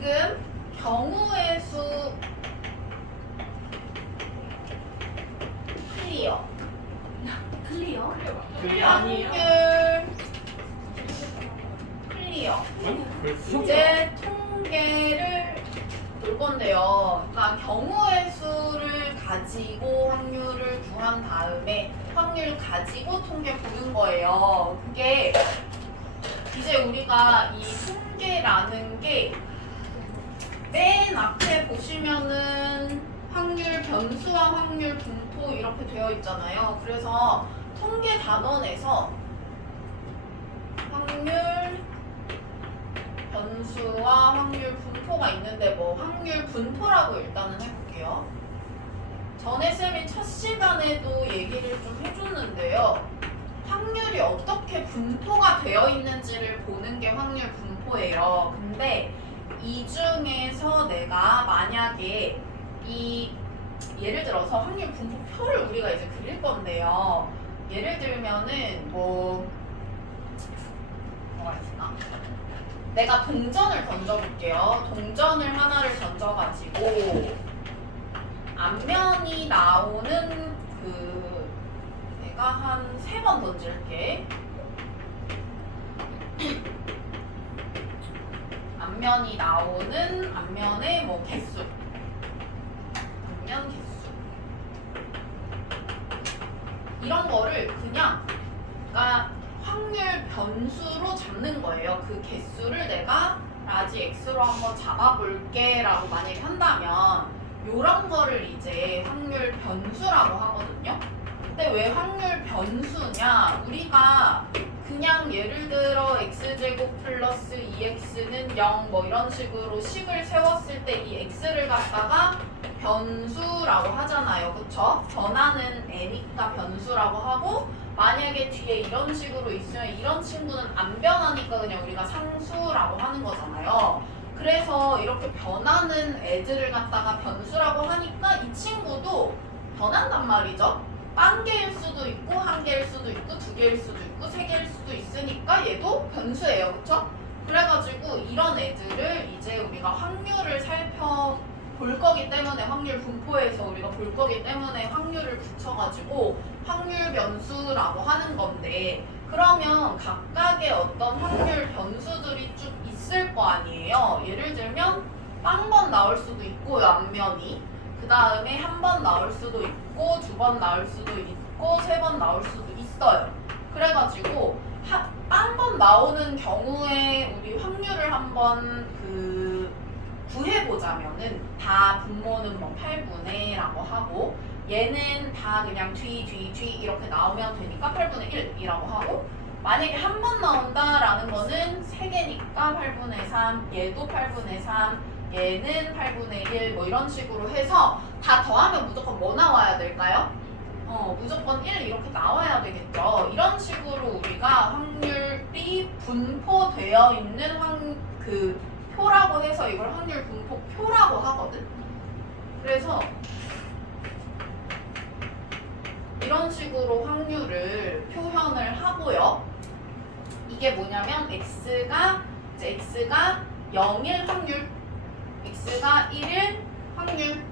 지금 경우의 수 클리어. 클리어? 확률 클리어. 이제 통계를 볼 건데요. 그러니까 경우의 수를 가지고 확률을 구한 다음에 확률 가지고 통계 보는 거예요. 그게 이제 우리가 이 통계라는 게 맨 앞에 보시면은 확률 변수와 확률 분포 이렇게 되어 있잖아요. 그래서 통계 단원에서 확률 변수와 확률 분포가 있는데 뭐 확률 분포라고 일단은 해볼게요. 전에 쌤이 첫 시간에도 얘기를 좀 해줬는데요. 확률이 어떻게 분포가 되어 있는지를 보는 게 확률 분포예요. 근데 이 중에서 내가 만약에 이 예를 들어서 확률 분포표를 우리가 이제 그릴 건데요. 예를 들면은 뭐가 있나? 내가 동전을 던져볼게요. 동전을 하나를 던져가지고 앞면이 나오는 그 내가 한 3번 던질게. 앞면이 나오는 앞면의 뭐 개수. 앞면 개수. 이런 거를 그냥 그러니까 확률 변수로 잡는 거예요. 그 개수를 내가 라지 x로 한번 잡아볼게 라고 만약에 한다면 요런 거를 이제 확률 변수라고 하거든요. 근데 왜 확률 변수냐? 우리가 그냥 예를 들어 x제곱 플러스 2x는 0 뭐 이런 식으로 식을 세웠을 때 이 x를 갖다가 변수라고 하잖아요. 그쵸? 변하는 애니까 변수라고 하고 만약에 뒤에 이런 식으로 있으면 이런 친구는 안 변하니까 그냥 우리가 상수라고 하는 거잖아요. 그래서 이렇게 변하는 애들을 갖다가 변수라고 하니까 이 친구도 변한단 말이죠. 한 개일 수도 있고 한 개일 수도 있고 두 개일 수도 있고 세 개일 수도 있으니까 얘도 변수예요. 그쵸? 그래가지고 이런 애들을 이제 우리가 확률을 살펴볼 거기 때문에 확률 분포에서 우리가 볼 거기 때문에 확률을 붙여가지고 확률 변수라고 하는 건데 그러면 각각의 어떤 확률 변수들이 쭉 있을 거 아니에요. 예를 들면 빵번 나올 수도 있고요. 앞면이. 그 다음에 한 번 나올 수도 있고 두 번 나올 수도 있고 세 번 나올 수도 있어요. 그래가지고 빵번 나오는 경우에 우리 확률을 한번 구해보자면은 다 분모는 뭐 8분의 라고 하고 얘는 다 그냥 뒤 이렇게 나오면 되니까 8분의 1이라고 하고 만약에 한 번 나온다라는 거는 3개니까 8분의 3 얘도 8분의 3 얘는 8분의 1 뭐 이런 식으로 해서 다 더하면 무조건 뭐 나와야 될까요? 무조건 1 이렇게 나와야 되겠죠. 이런 식으로 우리가 확률이 분포되어 있는 그 표라고 해서 이걸 확률 분포표라고 하거든. 그래서 이런 식으로 확률을 표현을 하고요. 이게 뭐냐면 x가 0일 확률, x가 1일 확률,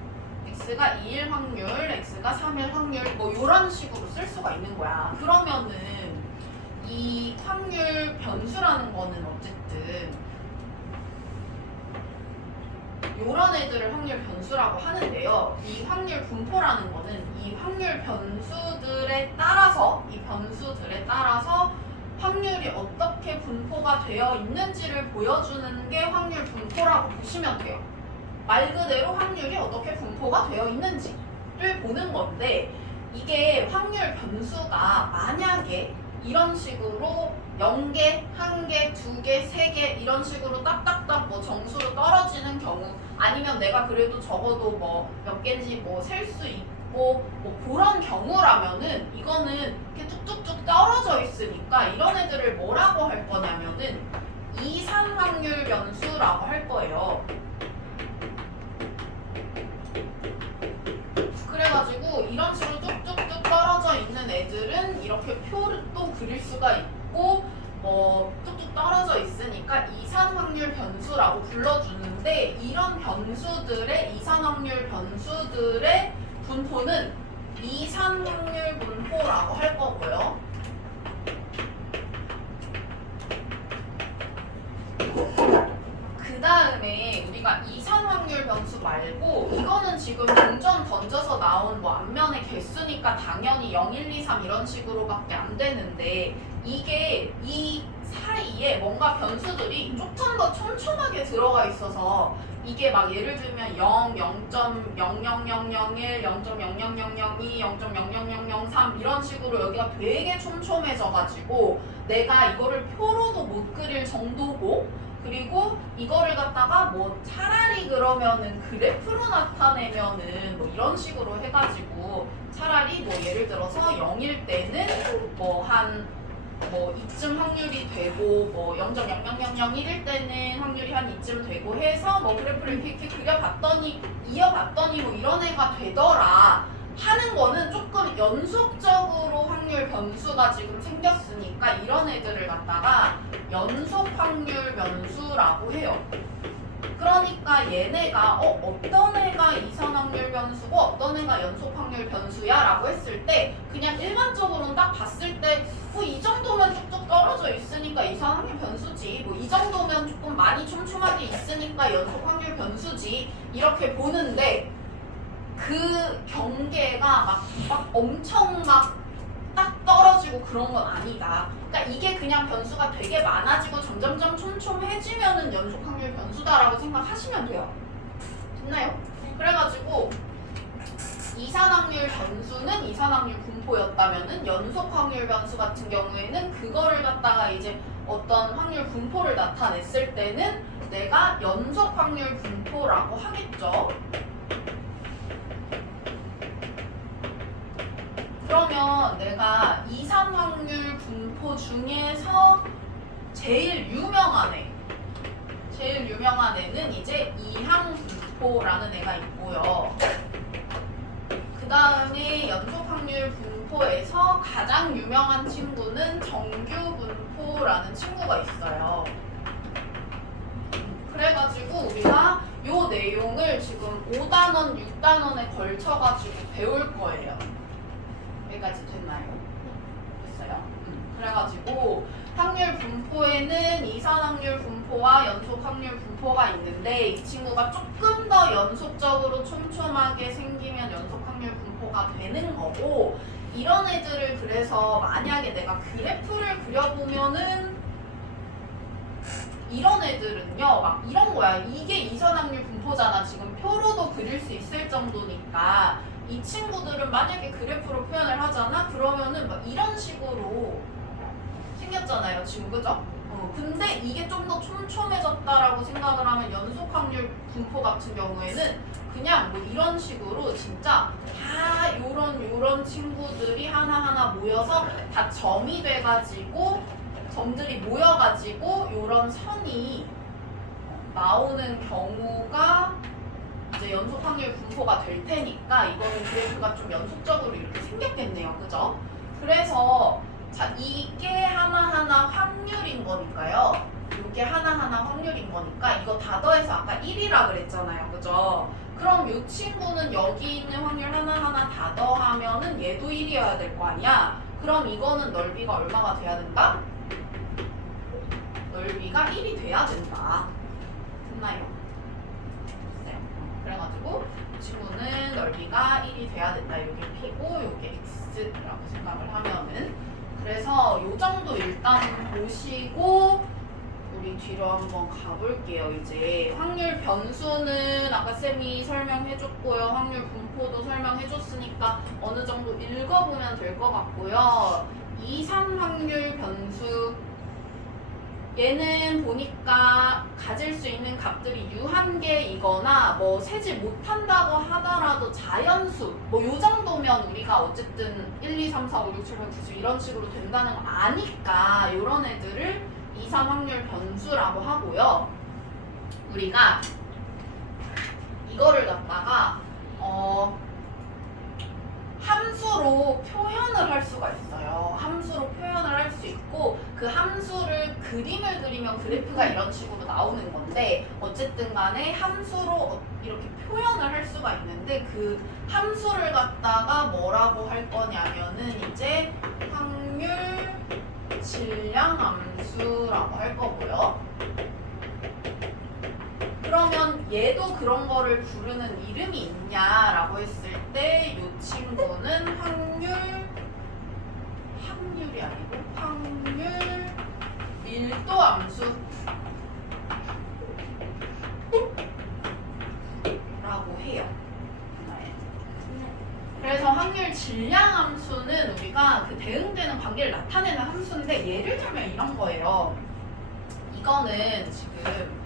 x가 2일 확률, x가 3일 확률 뭐 이런 식으로 쓸 수가 있는 거야. 그러면은 이 확률 변수라는 거는 어쨌든 요런 애들을 확률 변수라고 하는데요. 이 확률 분포라는 거는 이 확률 변수들에 따라서 확률이 어떻게 분포가 되어 있는지를 보여주는 게 확률 분포라고 보시면 돼요. 말 그대로 확률이 어떻게 분포가 되어 있는지를 보는 건데 이게 확률 변수가 만약에 이런 식으로 0개, 1개, 2개, 3개 이런 식으로 딱딱딱 뭐 정수로 떨어지는 경우 아니면 내가 그래도 적어도 뭐 몇 개인지 뭐 셀 수 있고 뭐 그런 경우라면은 이거는 이렇게 뚝뚝뚝 떨어져 있으니까 이런 애들을 뭐라고 할 거냐면은 이상 확률 변수라고 할 거예요. 그래가지고 이런 식으로 뚝뚝뚝 떨어져 있는 애들은 이렇게 표를 또 그릴 수가 있고 뭐 뚝뚝 떨어져 있으니까 이산 확률 변수라고 불러주는데 이런 변수들의 이산 확률 변수들의 분포는 이산 확률 분포라고 할 거고요. 그 다음에 우리가 이산 확률 변수 말고 이거는 지금 동전 던져서 나온 뭐 앞면의 개수니까 당연히 0, 1, 2, 3 이런 식으로밖에 안 되는데 이게 이 사이에 뭔가 변수들이 조금 더 촘촘하게 들어가 있어서 이게 막 예를 들면 0, 0.00001, 0.00002, 0.00003 이런 식으로 여기가 되게 촘촘해져가지고 내가 이거를 표로도 못 그릴 정도고 그리고 이거를 갖다가 뭐 차라리 그러면은 그래프로 나타내면은 뭐 이런 식으로 해가지고 차라리 뭐 예를 들어서 0일 때는 뭐 이쯤 확률이 되고 뭐 0.00001일 때는 확률이 한 이쯤 되고 해서 뭐 그래프를 이렇게 그려봤더니 이어봤더니 뭐 이런 애가 되더라 하는 거는 조금 연속적으로 확률 변수가 지금 생겼으니까 이런 애들을 갖다가 연속 확률 변수라고 해요. 그러니까 얘네가 어떤 애가 이산 확률 변수고 어떤 애가 연속 확률 변수야 라고 했을 때 그냥 일반적으로는 딱 봤을 때 이 정도면 쭉쭉 떨어져 있으니까 이산 확률 변수지 뭐 이 정도면 조금 많이 촘촘하게 있으니까 연속 확률 변수지 이렇게 보는데 그 경계가 막 엄청 막 딱 떨어지고 그런 건 아니다. 그러니까 이게 그냥 변수가 되게 많아지고 점점점 촘촘해지면은 연속 확률 변수다라고 생각하시면 돼요. 됐나요? 그래가지고 이산 확률 변수는 이산 확률 분포였다면은 연속 확률 변수 같은 경우에는 그거를 갖다가 이제 어떤 확률 분포를 나타냈을 때는 내가 연속 확률 분포라고 하겠죠. 그러면 내가 이산 확률 분포 중에서 제일 유명한 애는 이제 이항 분포라는 애가 있고요. 그 다음에 연속 확률 분포에서 가장 유명한 친구는 정규 분포라는 친구가 있어요. 그래가지고 우리가 요 내용을 지금 5단원, 6단원에 걸쳐가지고 배울 거예요. 여기까지 됐나요? 됐어요? 그래가지고 확률 분포에는 이산 확률 분포와 연속 확률 분포가 있는데 이 친구가 조금 더 연속적으로 촘촘하게 생기면 연속 확률 분포가 되는 거고 이런 애들을 그래서 만약에 내가 그래프를 그려보면은 이런 애들은요 막 이런 거야. 이게 이산 확률 분포잖아. 지금 표로도 그릴 수 있을 정도니까 이 친구들은 만약에 그래프로 표현을 하잖아? 그러면은 막 이런 식으로 생겼잖아요, 지금, 그죠? 근데 이게 좀 더 촘촘해졌다라고 생각을 하면 연속 확률 분포 같은 경우에는 그냥 뭐 이런 식으로 진짜 다 요런 친구들이 하나하나 모여서 다 점이 돼가지고 점들이 모여가지고 요런 선이 나오는 경우가 이제 연속 확률 분포가 될 테니까 이거는 그래프가 좀 연속적으로 이렇게 생겼겠네요. 그죠? 그래서 자 이게 하나하나 확률인 거니까요. 이게 하나하나 확률인 거니까 이거 다 더해서 아까 1이라 그랬잖아요. 그죠? 그럼 이 친구는 여기 있는 확률 하나하나 다 더하면은 얘도 1이어야 될 거 아니야? 그럼 이거는 넓이가 얼마가 돼야 된다? 넓이가 1이 돼야 된다. 됐나요? 그래가지고 이 친구는 넓이가 1이 돼야 된다. 여기 P고 여기 X라고 생각을 하면은 그래서 요 정도 일단 보시고 우리 뒤로 한번 가볼게요. 이제 확률 변수는 아까 쌤이 설명해줬고요. 확률 분포도 설명해줬으니까 어느 정도 읽어보면 될 것 같고요. 이산 확률 변수 얘는 보니까 가질 수 있는 값들이 유한계이거나 뭐 세지 못한다고 하더라도 자연수 뭐 요 정도면 우리가 어쨌든 1, 2, 3, 4, 5, 6, 7, 8, 9, 10 이런 식으로 된다는 거 아니까 요런 애들을 이산 확률 변수라고 하고요. 우리가 이거를 갖다가 함수로 표현을 할 수가 있어요. 함수로 표현을 할 수 있고 그 함수를 그림을 그리면 그래프가 이런 식으로 나오는 건데 어쨌든 간에 함수로 이렇게 표현을 할 수가 있는데 그 함수를 갖다가 뭐라고 할 거냐면은 이제 확률 질량 함수라고 할 거고요. 그러면 얘도 그런 거를 부르는 이름이 있냐라고 했을 때 이 친구는 확률이 아니고 확률 밀도 함수라고 해요. 그래서 확률 질량 함수는 우리가 그 대응되는 관계를 나타내는 함수인데 예를 들면 이런 거예요. 이거는 지금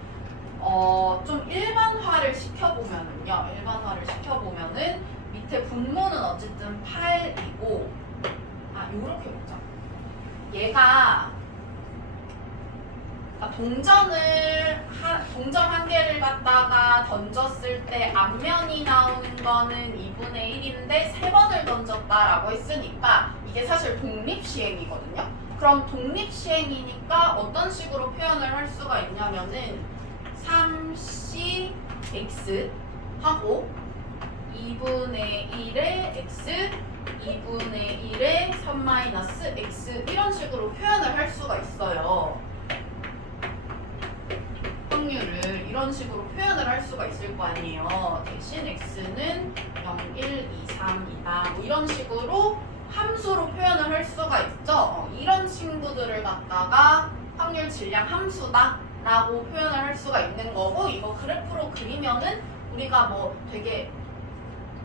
좀 일반화를 시켜보면은요. 일반화를 시켜보면은 밑에 분모는 어쨌든 8이고 요렇게 보자. 얘가 동전 한 개를 갖다가 던졌을 때 앞면이 나오는 거는 2분의 1인데 3번을 던졌다라고 했으니까 이게 사실 독립시행이거든요. 그럼 독립시행이니까 어떤 식으로 표현을 할 수가 있냐면은 3cx 하고 2분의 1의 x 2분의 1의 3-x 이런 식으로 표현을 할 수가 있어요. 확률을 이런 식으로 표현을 할 수가 있을 거 아니에요. 대신 x는 0, 1, 2, 3이다. 뭐 이런 식으로 함수로 표현을 할 수가 있죠. 이런 친구들을 갖다가 확률 질량 함수다 라고 표현을 할 수가 있는 거고 이거 그래프로 그리면은 우리가 뭐 되게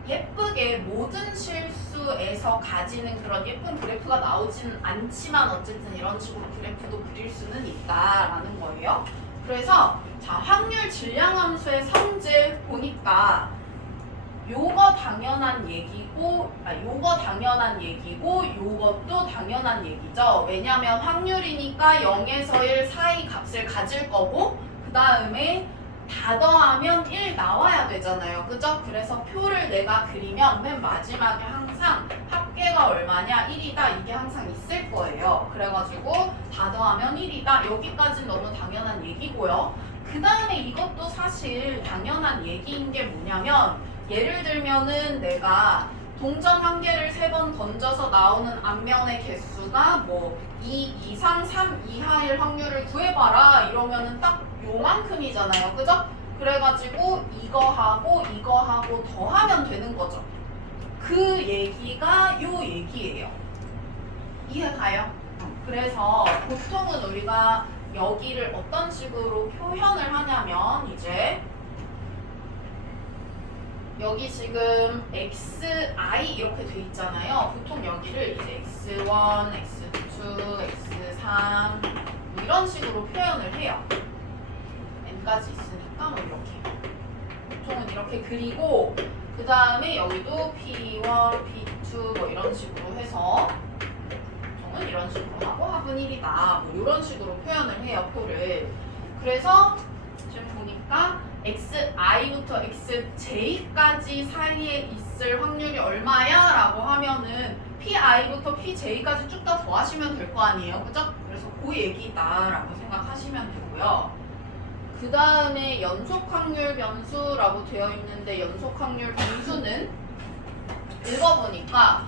예쁘게 모든 실수에서 가지는 그런 예쁜 그래프가 나오지는 않지만 어쨌든 이런 식으로 그래프도 그릴 수는 있다라는 거예요. 그래서 자 확률 질량 함수의 성질 보니까 요거 당연한 얘기고 요것도 당연한 얘기죠. 왜냐면 확률이니까 0에서 1 사이 값을 가질 거고 그 다음에 다 더하면 1 나와야 되잖아요. 그죠? 그래서 표를 내가 그리면 맨 마지막에 항상 합계가 얼마냐 1이다 이게 항상 있을 거예요. 그래가지고 다 더하면 1이다 여기까지는 너무 당연한 얘기고요. 그 다음에 이것도 사실 당연한 얘기인 게 뭐냐면 예를 들면은 내가 동전 한 개를 3번 던져서 나오는 앞면의 개수가 뭐 2 이상 3 이하일 확률을 구해봐라 이러면은 딱 요만큼이잖아요. 그죠? 그래가지고 이거하고 더하면 되는 거죠. 그 얘기가 요 얘기예요. 이해가요? 그래서 보통은 우리가 여기를 어떤 식으로 표현을 하냐면 이제 여기 지금 xi 이렇게 돼 있잖아요. 보통 여기를 이제 x1, x2, x3 뭐 이런 식으로 표현을 해요. n까지 있으니까 뭐 이렇게 보통은 이렇게 그리고 그 다음에 여기도 p1, p2 뭐 이런 식으로 해서 보통은 이런 식으로 하고 합은 1이다 뭐 이런 식으로 표현을 해요. 표를. 그래서 지금 보니까 xi부터 xj까지 사이에 있을 확률이 얼마야? 라고 하면은 pi부터 pj까지 쭉 다 더하시면 될 거 아니에요. 그죠? 그래서 그 얘기다 라고 생각하시면 되고요. 그 다음에 연속 확률 변수라고 되어 있는데 연속 확률 변수는 읽어보니까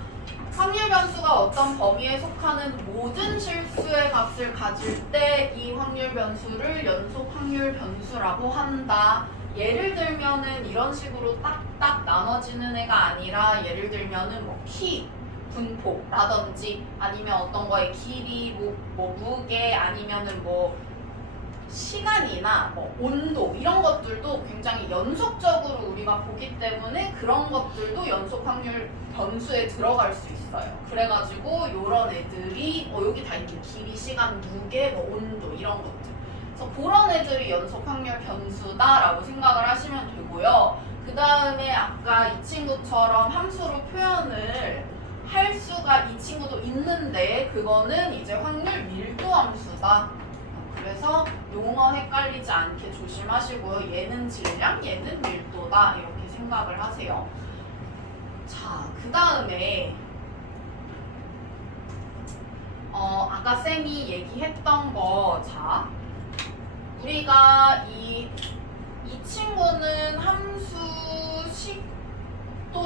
확률 변수가 어떤 범위에 속하는 모든 실수의 값을 가질 때 이 확률 변수를 연속 확률 변수라고 한다. 예를 들면은 이런 식으로 딱딱 나눠지는 애가 아니라 예를 들면은 뭐 키, 분포라든지 아니면 어떤 거의 길이, 뭐 무게 아니면은 뭐 시간이나 뭐 온도 이런 것들도 굉장히 연속적으로 우리가 보기 때문에 그런 것들도 연속 확률 변수에 들어갈 수 있어요. 그래가지고 요런 애들이 여기 다 있는 길이, 시간, 무게, 뭐 온도 이런 것들. 그래서 그런 애들이 연속 확률 변수다라고 생각을 하시면 되고요. 그 다음에 아까 이 친구처럼 함수로 표현을 할 수가 이 친구도 있는데 그거는 이제 확률 밀도 함수다. 그래서 용어 헷갈리지 않게 조심하시고요. 얘는 질량, 얘는 밀도다 이렇게 생각을 하세요. 자, 그 다음에 아까 쌤이 얘기했던 거, 자, 우리가 이 친구는 함수식도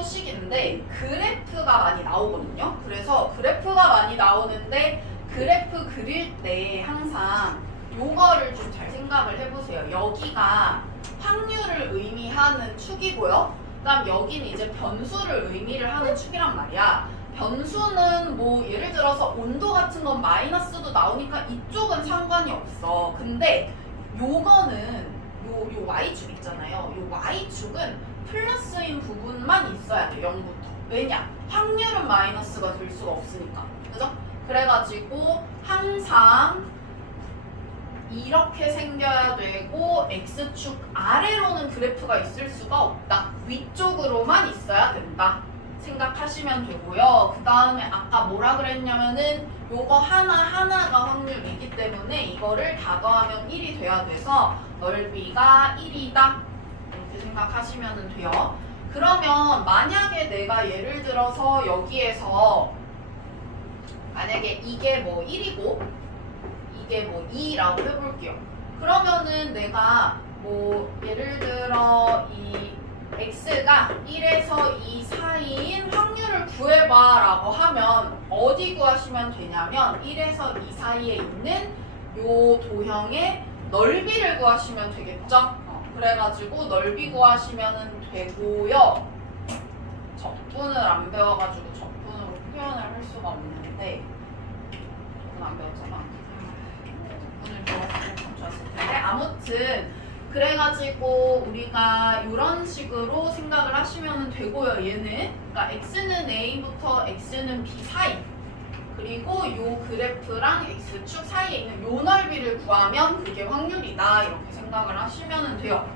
식인데 그래프가 많이 나오거든요. 그래서 그래프가 많이 나오는데 그래프 그릴 때 항상 요거를 좀 잘 생각을 해보세요. 여기가 확률을 의미하는 축이고요. 그다음 여기는 이제 변수를 의미를 하는 축이란 말이야. 변수는 뭐 예를 들어서 온도 같은 건 마이너스도 나오니까 이쪽은 상관이 없어. 근데 요거는 요 y축 있잖아요. 요 y축은 플러스인 부분만 있어야 돼. 0부터. 왜냐? 확률은 마이너스가 될 수가 없으니까. 그죠? 그래가지고 항상 이렇게 생겨야 되고 x축 아래로는 그래프가 있을 수가 없다. 위쪽으로만 있어야 된다. 생각하시면 되고요. 그 다음에 아까 뭐라 그랬냐면은 요거 하나하나가 확률이기 때문에 이거를 다 더하면 1이 돼야 돼서 넓이가 1이다. 이렇게 생각하시면 돼요. 그러면 만약에 내가 예를 들어서 여기에서 만약에 이게 뭐 1이고 이게 뭐 2라고 해볼게요. 그러면은 내가 뭐 예를 들어 이 x가 1에서 2 사이인 확률을 구해봐 라고 하면 어디 구하시면 되냐면 1에서 2 사이에 있는 요 도형의 넓이를 구하시면 되겠죠? 그래가지고 넓이 구하시면 되고요. 적분을 안 배워가지고 적분으로 표현을 할 수가 없는데 적분 안 배웠잖아. 적분을 배웠으면 참 좋았을 텐데 아무튼 그래가지고 우리가 이런 식으로 생각을 하시면 되고요. 얘는 그러니까 x는 a부터 x는 b 사이 그리고 요 그래프랑 x축 사이에 있는 요 넓이를 구하면 그게 확률이다 이렇게 생각을 하시면 돼요.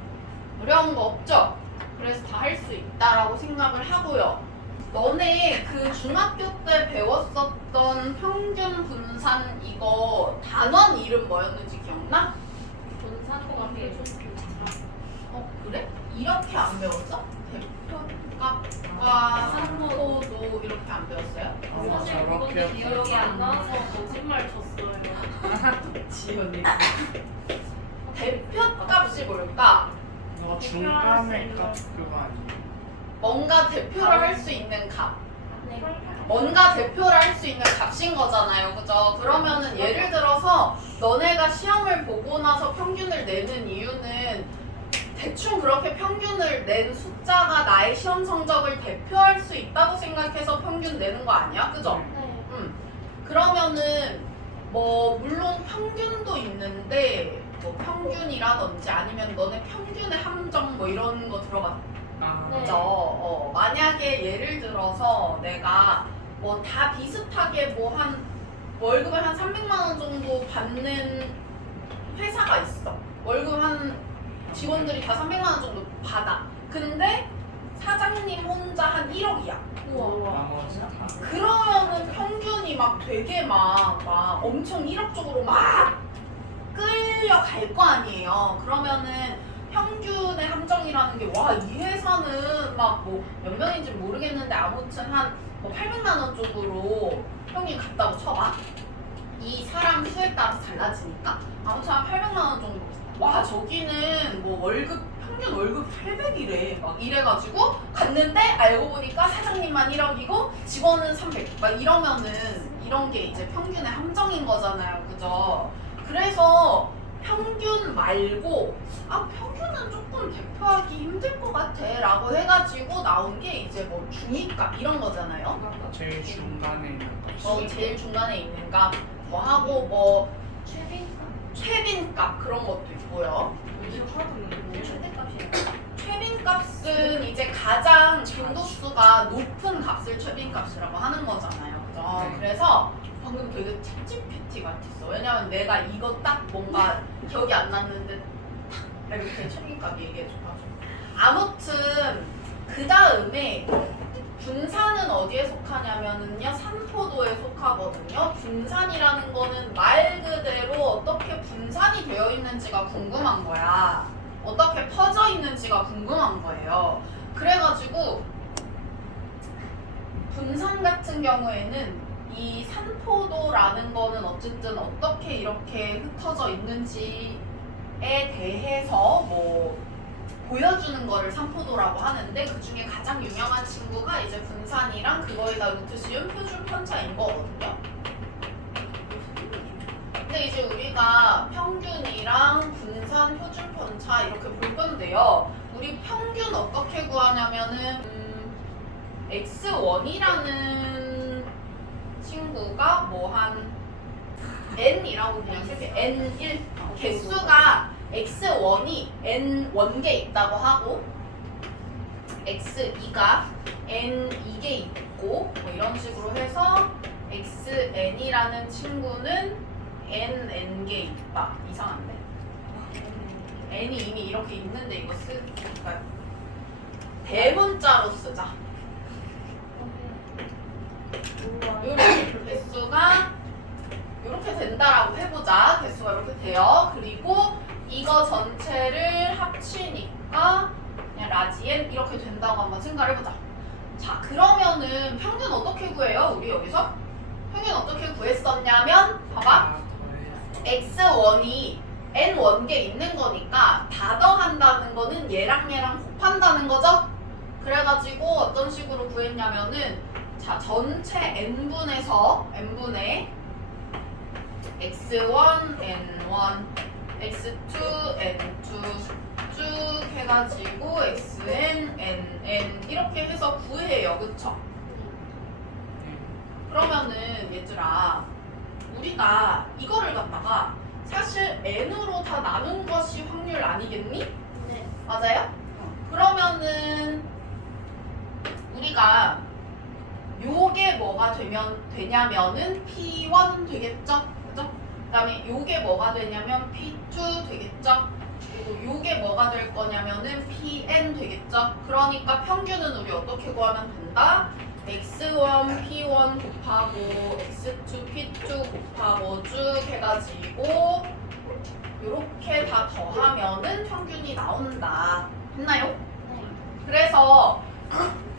어려운 거 없죠? 그래서 다 할 수 있다라고 생각을 하고요. 너네 그 중학교 때 배웠었던 평균 분산 이거 단원 이름 뭐였는지 기억나? 그래? 이렇게 안 배웠어? 대표값과 산모도 이렇게 안 배웠어요? 사실 그거는 기억이 안 나서 거짓말 쳤어요. 지연이 대표값이 뭘까? 너 중간에 값 그거 아니야? 뭔가 대표를 할 수 있는 값 네. 뭔가 대표를 할 수 있는 값인 거잖아요. 그죠? 그러면은 예를 들어서 너네가 시험을 보고 나서 평균을 내는 이유는 대충 그렇게 평균을 낸 숫자가 나의 시험 성적을 대표할 수 있다고 생각해서 평균 내는 거 아니야? 그죠? 네. 그러면은 뭐 물론 평균도 있는데 뭐 평균이라든지 아니면 너네 평균의 함정 뭐 이런 거 들어봤죠? 네. 만약에 예를 들어서 내가 뭐 다 비슷하게 뭐 한 월급을 한 300만 원 정도 받는 회사가 있어. 월급 한 직원들이 다 300만 원 정도 받아. 근데 사장님 혼자 한 1억이야. 우와. 나머지 그러면은 평균이 막 되게 막 엄청 1억 쪽으로 막 끌려갈 거 아니에요. 그러면은 평균의 함정이라는 게 와 이 회사는 막 뭐 몇 명인지 모르겠는데 아무튼 한 뭐 800만 원 쪽으로 평균 갔다고 쳐봐. 이 사람 수에 따라서 달라지니까 아무튼 한 800만 원 정도. 와 저기는 뭐 월급 평균 월급 800이래 막 이래가지고 갔는데 알고 보니까 사장님만 1억이고 직원은 300. 막 이러면은 이런 게 이제 평균의 함정인 거잖아요, 그죠? 그래서 평균 말고 평균은 조금 대표하기 힘들 것 같아라고 해가지고 나온 게 이제 뭐 중위값 이런 거잖아요. 제일 중간에 있는 거. 제일 중간에 있는 값 뭐 하고 뭐 최빈값. 최빈값 그런 것도 있고요. 최대값이에요. 최빈값은 이제 가장 빈도수가 높은 값을 최빈값이라고 하는 거잖아요. 그죠? 네. 그래서 방금 되게 챗GPT 같았어. 왜냐면 내가 이거 딱 뭔가 기억이 안 났는데 딱 이렇게 최빈값 얘기해줘가지고. 아무튼 그 다음에 분산은 어디에 속하냐면은요 산포도에 속하거든요. 분산이라는 거는 말 그대로 어떻게 분산이 되어 있는지가 궁금한 거야. 어떻게 퍼져 있는지가 궁금한 거예요. 그래가지고 분산 같은 경우에는 이 산포도라는 거는 어쨌든 어떻게 이렇게 흩어져 있는지에 대해서 뭐 보여주는 거를 산포도라고 하는데 그 중에 가장 유명한 친구가 이제 분산이랑 그거에다 루트 씌운 표준 편차인 거거든요. 근데 이제 우리가 평균이랑 분산, 표준 편차 이렇게 볼 건데요. 우리 평균 어떻게 구하냐면은 x1이라는 친구가 뭐 한 n이라고 그냥 쓸게. n1 개수가 x1이 n1개 있다고 하고 x2가 n2개 있고 뭐 이런 식으로 해서 xn이라는 친구는 n개 있다. 이상한데? n이 이미 이렇게 있는데 이거 쓸까요? 대문자로 쓰자. 이렇게 개수가 이렇게 된다라고 해보자. 개수가 이렇게 돼요. 그리고 이거 전체를 합치니까 그냥 라지엔 이렇게 된다고 한번 생각을 해보자. 자, 그러면은 평균 어떻게 구해요? 우리 여기서 평균 어떻게 구했었냐면 봐봐. x1이 n1개 있는 거니까 다 더한다는 거는 얘랑 얘랑 곱한다는 거죠? 그래가지고 어떤 식으로 구했냐면은 자, 전체 n분에서 n분의 x1, n1, x2, n2 쭉 해가지고 xn, nn 이렇게 해서 구해요. 그쵸? 그러면은 얘들아 우리가 이거를 갖다가 사실 n으로 다 나눈 것이 확률 아니겠니? 네. 맞아요? 그러면은 우리가 요게 뭐가 되냐면은 P1 되겠죠? 그죠? 그 다음에 요게 뭐가 되냐면 P2 되겠죠? 그리고 요게 뭐가 될 거냐면은 PN 되겠죠? 그러니까 평균은 우리 어떻게 구하면 된다? x1 p1 곱하고 x2 p2 곱하고 쭉 해가지고 요렇게 다 더하면은 평균이 나온다. 했나요? 네. 그래서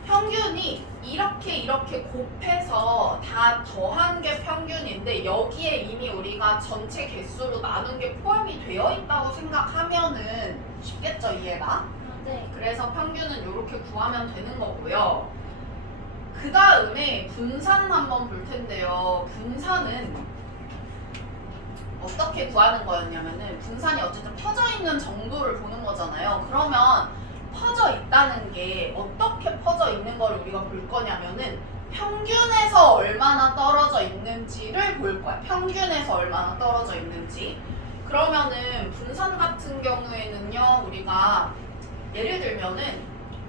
평균이 이렇게 곱해서 다 더한 게 평균인데 여기에 이미 우리가 전체 개수로 나눈 게 포함이 되어 있다고 생각하면은 쉽겠죠, 이해가? 네. 그래서 평균은 이렇게 구하면 되는 거고요. 그 다음에 분산 한번 볼 텐데요. 분산은 어떻게 구하는 거였냐면은 분산이 어쨌든 퍼져 있는 정도를 보는 거잖아요. 그러면 퍼져 있다는 게 어떻게 퍼져 있는 걸 우리가 볼 거냐면은 평균에서 얼마나 떨어져 있는지를 볼 거야. 평균에서 얼마나 떨어져 있는지. 그러면은 분산 같은 경우에는요, 우리가 예를 들면은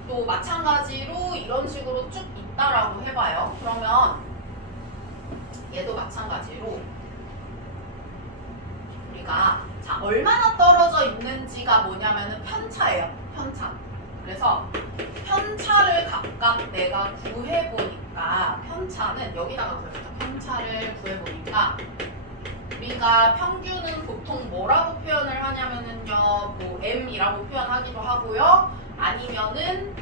또 마찬가지로 이런 식으로 쭉 있다라고 해봐요. 그러면 얘도 마찬가지로 우리가 자 얼마나 떨어져 있는지가 뭐냐면은 편차예요. 편차. 그래서 편차를 각각 내가 구해보니까 편차는 여기다가 구해보자. 편차를 구해보니까 우리가 평균은 보통 뭐라고 표현을 하냐면은요, 뭐 m이라고 표현하기도 하고요, 아니면은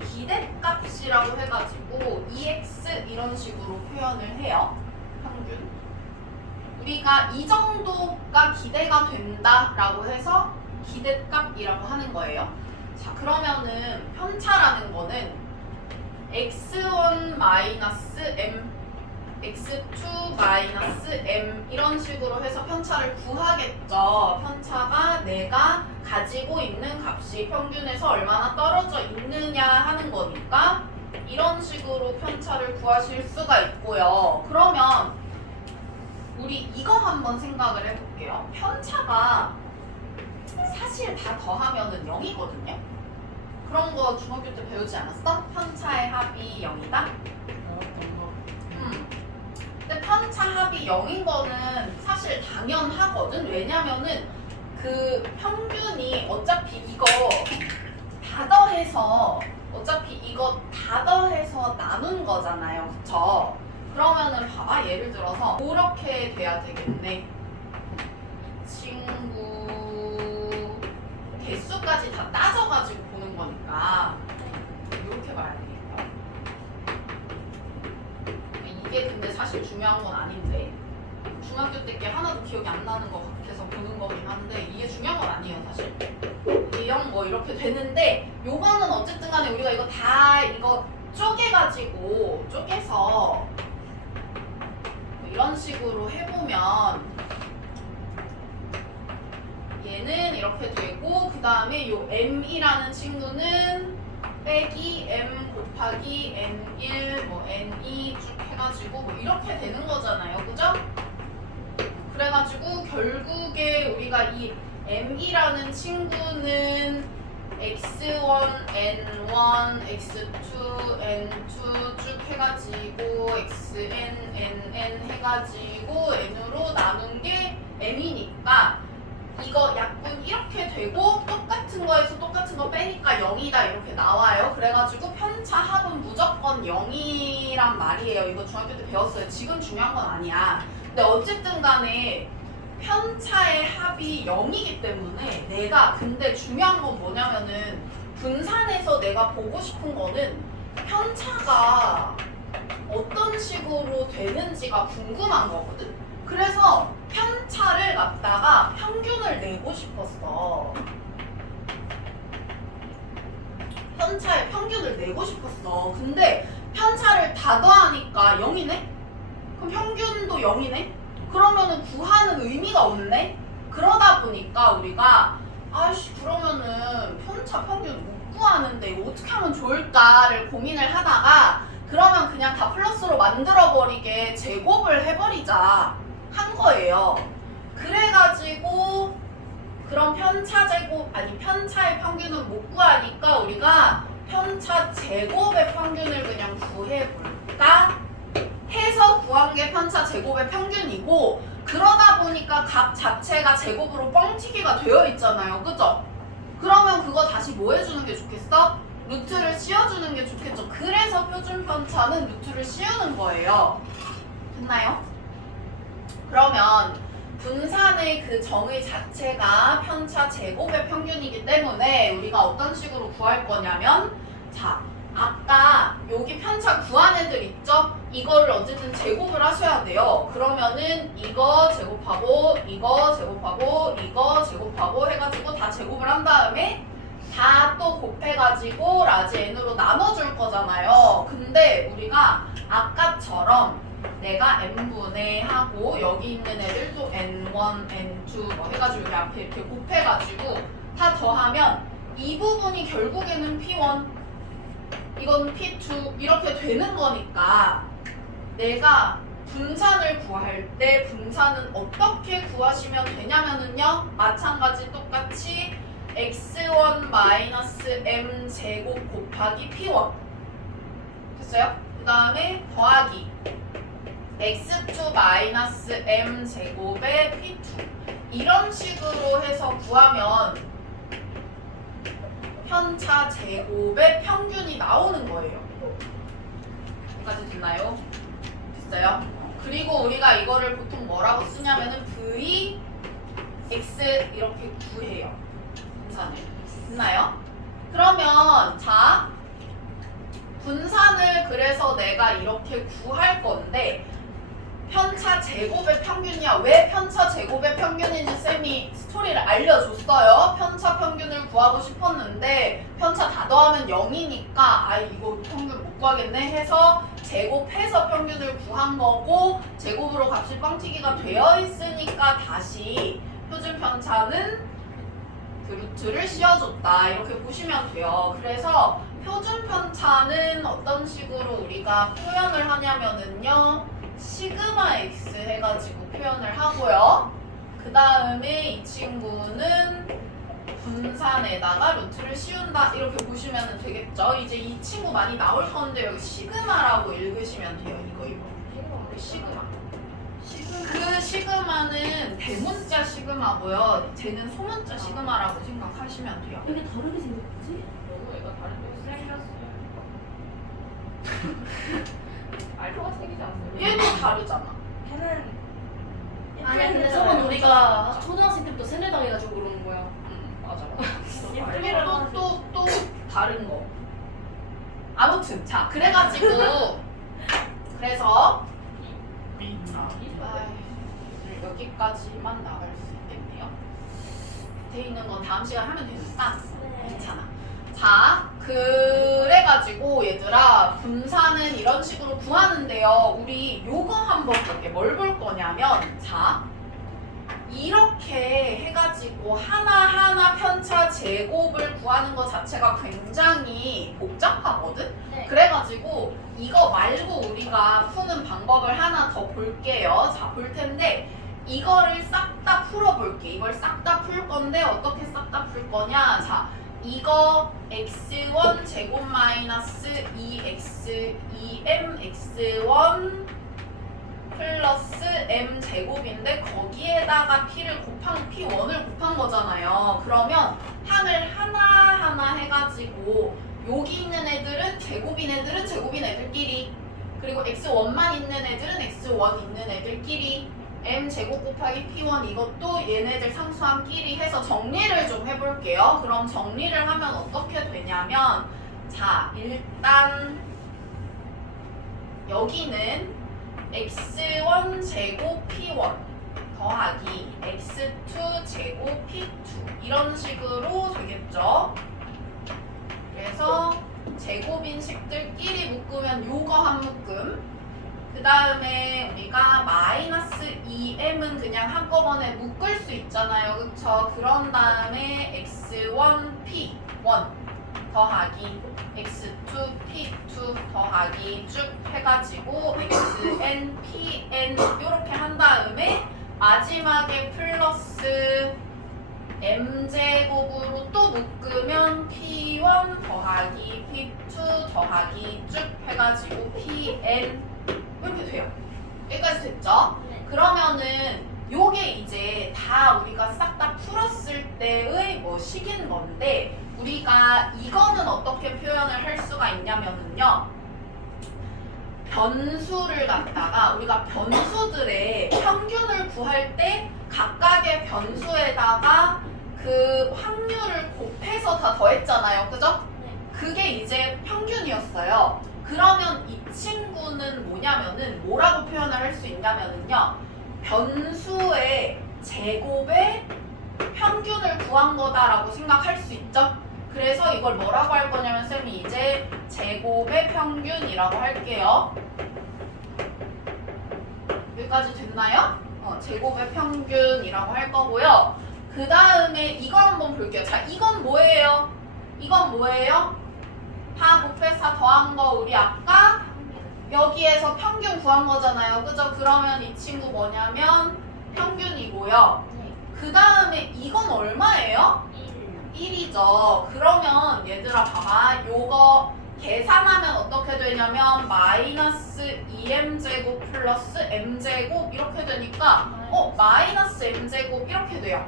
기대값이라고 해가지고 ex 이런 식으로 표현을 해요. 평균. 우리가 이 정도가 기대가 된다라고 해서 기대값이라고 하는 거예요. 자, 그러면은 편차라는 거는 x1 m, x2 m 이런 식으로 해서 편차를 구하겠죠. 편차가 내가 가지고 있는 값이 평균에서 얼마나 떨어져 있느냐 하는 거니까 이런 식으로 편차를 구하실 수가 있고요. 그러면 우리 이거 한번 생각을 해볼게요. 편차가 사실 다 더하면은 0이거든요. 그런 거 중학교 때 배우지 않았어? 편차의 합이 0이다? 근데 편차 합이 0인 거는 사실 당연하거든. 왜냐면은 그 평균이 어차피 이거 다 더해서 나눈 거잖아요. 그쵸? 그러면은 봐봐. 예를 들어서 그렇게 돼야 되겠네. 친구 개수까지 다 따져가지고 보는 거니까 이렇게 봐야 되겠다. 사실 중요한 건 아닌데 중학교 때 게 하나도 기억이 안 나는 것 같아서 보는 거긴 한데 이게 중요한 건 아니에요 사실. 이형 뭐 이렇게 되는데 요거는 어쨌든 간에 우리가 이거 다 이거 쪼개서 이런 식으로 해보면 얘는 이렇게 되고 그 다음에 요 m이라는 친구는 빼기 m 곱하기 n1 뭐 n2 쭉 해가지고 뭐 이렇게 되는 거잖아요, 그죠? 그래가지고 결국에 우리가 이 m이라는 친구는 x1, n1, x2, n2 쭉 해가지고 xn, nn 해가지고 n으로 나눈 게 m이니까 이거 약분 이렇게 되고 똑같은 거에서 똑같은 거 빼니까 0이다 이렇게 나와요. 그래가지고 편차 합은 무조건 0이란 말이에요. 이거 중학교 때 배웠어요. 지금 중요한 건 아니야. 근데 어쨌든 간에 편차의 합이 0이기 때문에 내가 근데 중요한 건 뭐냐면은 분산해서 내가 보고 싶은 거는 편차가 어떤 식으로 되는지가 궁금한 거거든. 그래서 편차를 갖다가 평균을 내고 싶었어. 편차의 평균을 내고 싶었어. 근데 편차를 다 더하니까 0이네? 그럼 평균도 0이네? 그러면은 구하는 의미가 없네? 그러다 보니까 우리가 아이씨 그러면은 편차 평균 못 구하는데 이거 어떻게 하면 좋을까를 고민을 하다가 그러면 그냥 다 플러스로 만들어버리게 제곱을 해버리자 한 거예요. 그래가지고 그럼 편차 제곱 아니 편차의 평균은 못 구하니까 우리가 편차 제곱의 평균을 그냥 구해볼까? 해서 구한 게 편차 제곱의 평균이고 그러다 보니까 각 자체가 제곱으로 뻥튀기가 되어 있잖아요. 그죠? 그러면 그거 다시 뭐 해주는 게 좋겠어? 루트를 씌워주는 게 좋겠죠. 그래서 표준 편차는 루트를 씌우는 거예요. 됐나요? 그러면 분산의 그 정의 자체가 편차 제곱의 평균이기 때문에 우리가 어떤 식으로 구할 거냐면 자 아까 여기 편차 구한 애들 있죠? 이거를 어쨌든 제곱을 하셔야 돼요. 그러면은 이거 제곱하고 이거 제곱하고 이거 제곱하고 해가지고 다 제곱을 한 다음에 다 또 곱해가지고 라지 n으로 나눠줄 거잖아요. 근데 우리가 아까처럼 내가 n분의 하고 여기 있는 애들도 n1, n2 뭐 해가지고 여기 앞에 이렇게 곱해가지고 다 더하면 이 부분이 결국에는 p1 이건 p2 이렇게 되는 거니까 내가 분산을 구할 때 분산은 어떻게 구하시면 되냐면은요 마찬가지 똑같이 x1 m 제곱 곱하기 p1 됐어요? 그 다음에 더하기 x2 m 제곱의 p2 이런 식으로 해서 구하면 편차 제곱의 평균이 나오는 거예요. 여기까지 됐나요? 됐어요? 그리고 우리가 이거를 보통 뭐라고 쓰냐면은 v x 이렇게 구해요. 분산을. 됐나요? 그러면 자 분산을 그래서 내가 이렇게 구할 건데 편차 제곱의 평균이야. 왜 편차 제곱의 평균인지 쌤이 스토리를 알려줬어요. 편차 평균을 구하고 싶었는데 편차 다 더하면 0이니까 아 이거 평균 못 구하겠네 해서 제곱해서 평균을 구한 거고 제곱으로 값이 뻥튀기가 되어 있으니까 다시 표준 편차는 그 루트를 씌워줬다. 이렇게 보시면 돼요. 그래서 표준 편차는 어떤 식으로 우리가 표현을 하냐면은요. 시그마 x 해가지고 표현을 하고요. 그 다음에 이 친구는 분산에다가 루트를 씌운다. 이렇게 보시면 되겠죠. 이제 이 친구 많이 나올 건데 여기 시그마라고 읽으시면 돼요. 이거 시그마. 그 시그마는 대문자 시그마고요. 쟤는 소문자 시그마라고 생각하시면 돼요. 이게 다르게 생겼지? 너무 얘가 다른데 생겼어요. 알파가 생기지 않았어요? 얘도 다르잖아. 걔는 아니 근데 얘는 저건 우리가 초등학생 때부터 세뇌당해가지고 그러는 거야. 맞아. 예쁘게 또 다른 거. 아무튼 자 그래가지고 그래서 여기까지만 나갈 수 있겠네요. 밑에 있는 건 다음 시간 하면 되니까 괜찮아. 자, 그래가지고 얘들아 분산은 이런 식으로 구하는데요. 우리 요거 한번 볼게. 뭘 볼 거냐면 자, 이렇게 해가지고 하나하나 편차 제곱을 구하는 것 자체가 굉장히 복잡하거든? 네. 그래가지고 이거 말고 우리가 푸는 방법을 하나 더 볼게요. 자, 볼 텐데 이거를 싹 다 풀어볼게. 이걸 싹 다 풀 건데 어떻게 싹 다 풀 거냐? 자, 이거 x1 제곱 마이너스 2mx1 플러스 m 제곱인데 거기에다가 p1을 곱한 거잖아요. 그러면 항을 하나하나 해가지고 여기 있는 애들은 제곱인 애들끼리, 그리고 x1만 있는 애들은 x1 있는 애들끼리, m 제곱 곱하기 p1 이것도 얘네들 상수함끼리 해서 정리를 좀 해볼게요. 그럼 정리를 하면 어떻게 되냐면 자, 일단 여기는 x1 제곱 p1 더하기 x2 제곱 p2 이런 식으로 되겠죠. 그래서 제곱인식들끼리 묶으면 요거 한 묶음, 그 다음에 우리가 마이너스 2m은 그냥 한꺼번에 묶을 수 있잖아요. 그쵸? 그런 다음에 x1p1 더하기 x2p2 더하기 쭉 해가지고 xnpn 이렇게 한 다음에 마지막에 플러스 m제곱으로 또 묶으면 p1 더하기 p2 더하기 쭉 해가지고 pn 이렇게 돼요. 여기까지 됐죠? 네. 그러면은 요게 이제 다 우리가 싹 다 풀었을 때의 뭐 식인 건데 우리가 이거는 어떻게 표현을 할 수가 있냐면은요. 변수를 갖다가 우리가 변수들의 평균을 구할 때 각각의 변수에다가 그 확률을 곱해서 다 더했잖아요. 그죠? 네. 그게 이제 평균이었어요. 그러면 이 친구는 뭐냐면은 뭐라고 표현을 할 수 있냐면은요. 변수의 제곱의 평균을 구한 거다라고 생각할 수 있죠? 그래서 이걸 뭐라고 할 거냐면 쌤이 이제 제곱의 평균이라고 할게요. 여기까지 됐나요? 제곱의 평균이라고 할 거고요. 그 다음에 이거 한번 볼게요. 자, 이건 뭐예요? 이건 뭐예요? 다 곱해서 더한 거 우리 아까 여기에서 평균 구한 거잖아요. 그죠? 그러면 이 친구 뭐냐면 평균이고요. 네. 그 다음에 이건 얼마예요? 1이죠. 그러면 얘들아 봐봐. 요거 계산하면 어떻게 되냐면 마이너스 2m제곱 플러스 m제곱 이렇게 되니까 마이너스 m제곱 이렇게 돼요.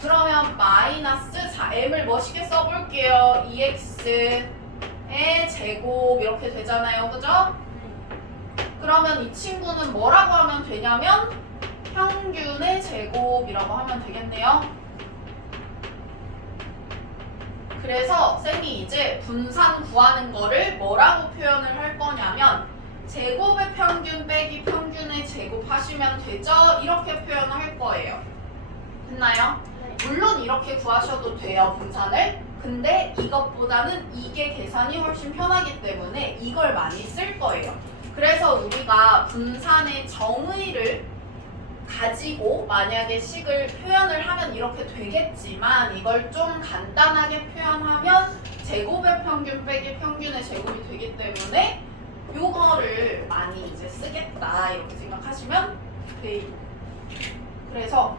그러면 마이너스 자 m을 멋있게 써볼게요. 2x의 제곱 이렇게 되잖아요. 그죠? 그러면 이 친구는 뭐라고 하면 되냐면 평균의 제곱이라고 하면 되겠네요. 그래서 쌤이 이제 분산 구하는 거를 뭐라고 표현을 할 거냐면 제곱의 평균 빼기 평균의 제곱 하시면 되죠? 이렇게 표현을 할 거예요. 됐나요? 네. 물론 이렇게 구하셔도 돼요, 분산을. 근데 이것보다는 이게 계산이 훨씬 편하기 때문에 이걸 많이 쓸 거예요. 그래서 우리가 분산의 정의를 가지고 만약에 식을 표현을 하면 이렇게 되겠지만 이걸 좀 간단하게 표현하면 제곱의 평균 빼기 평균의 제곱이 되기 때문에 요거를 많이 이제 쓰겠다 이렇게 생각하시면 돼요. 그래서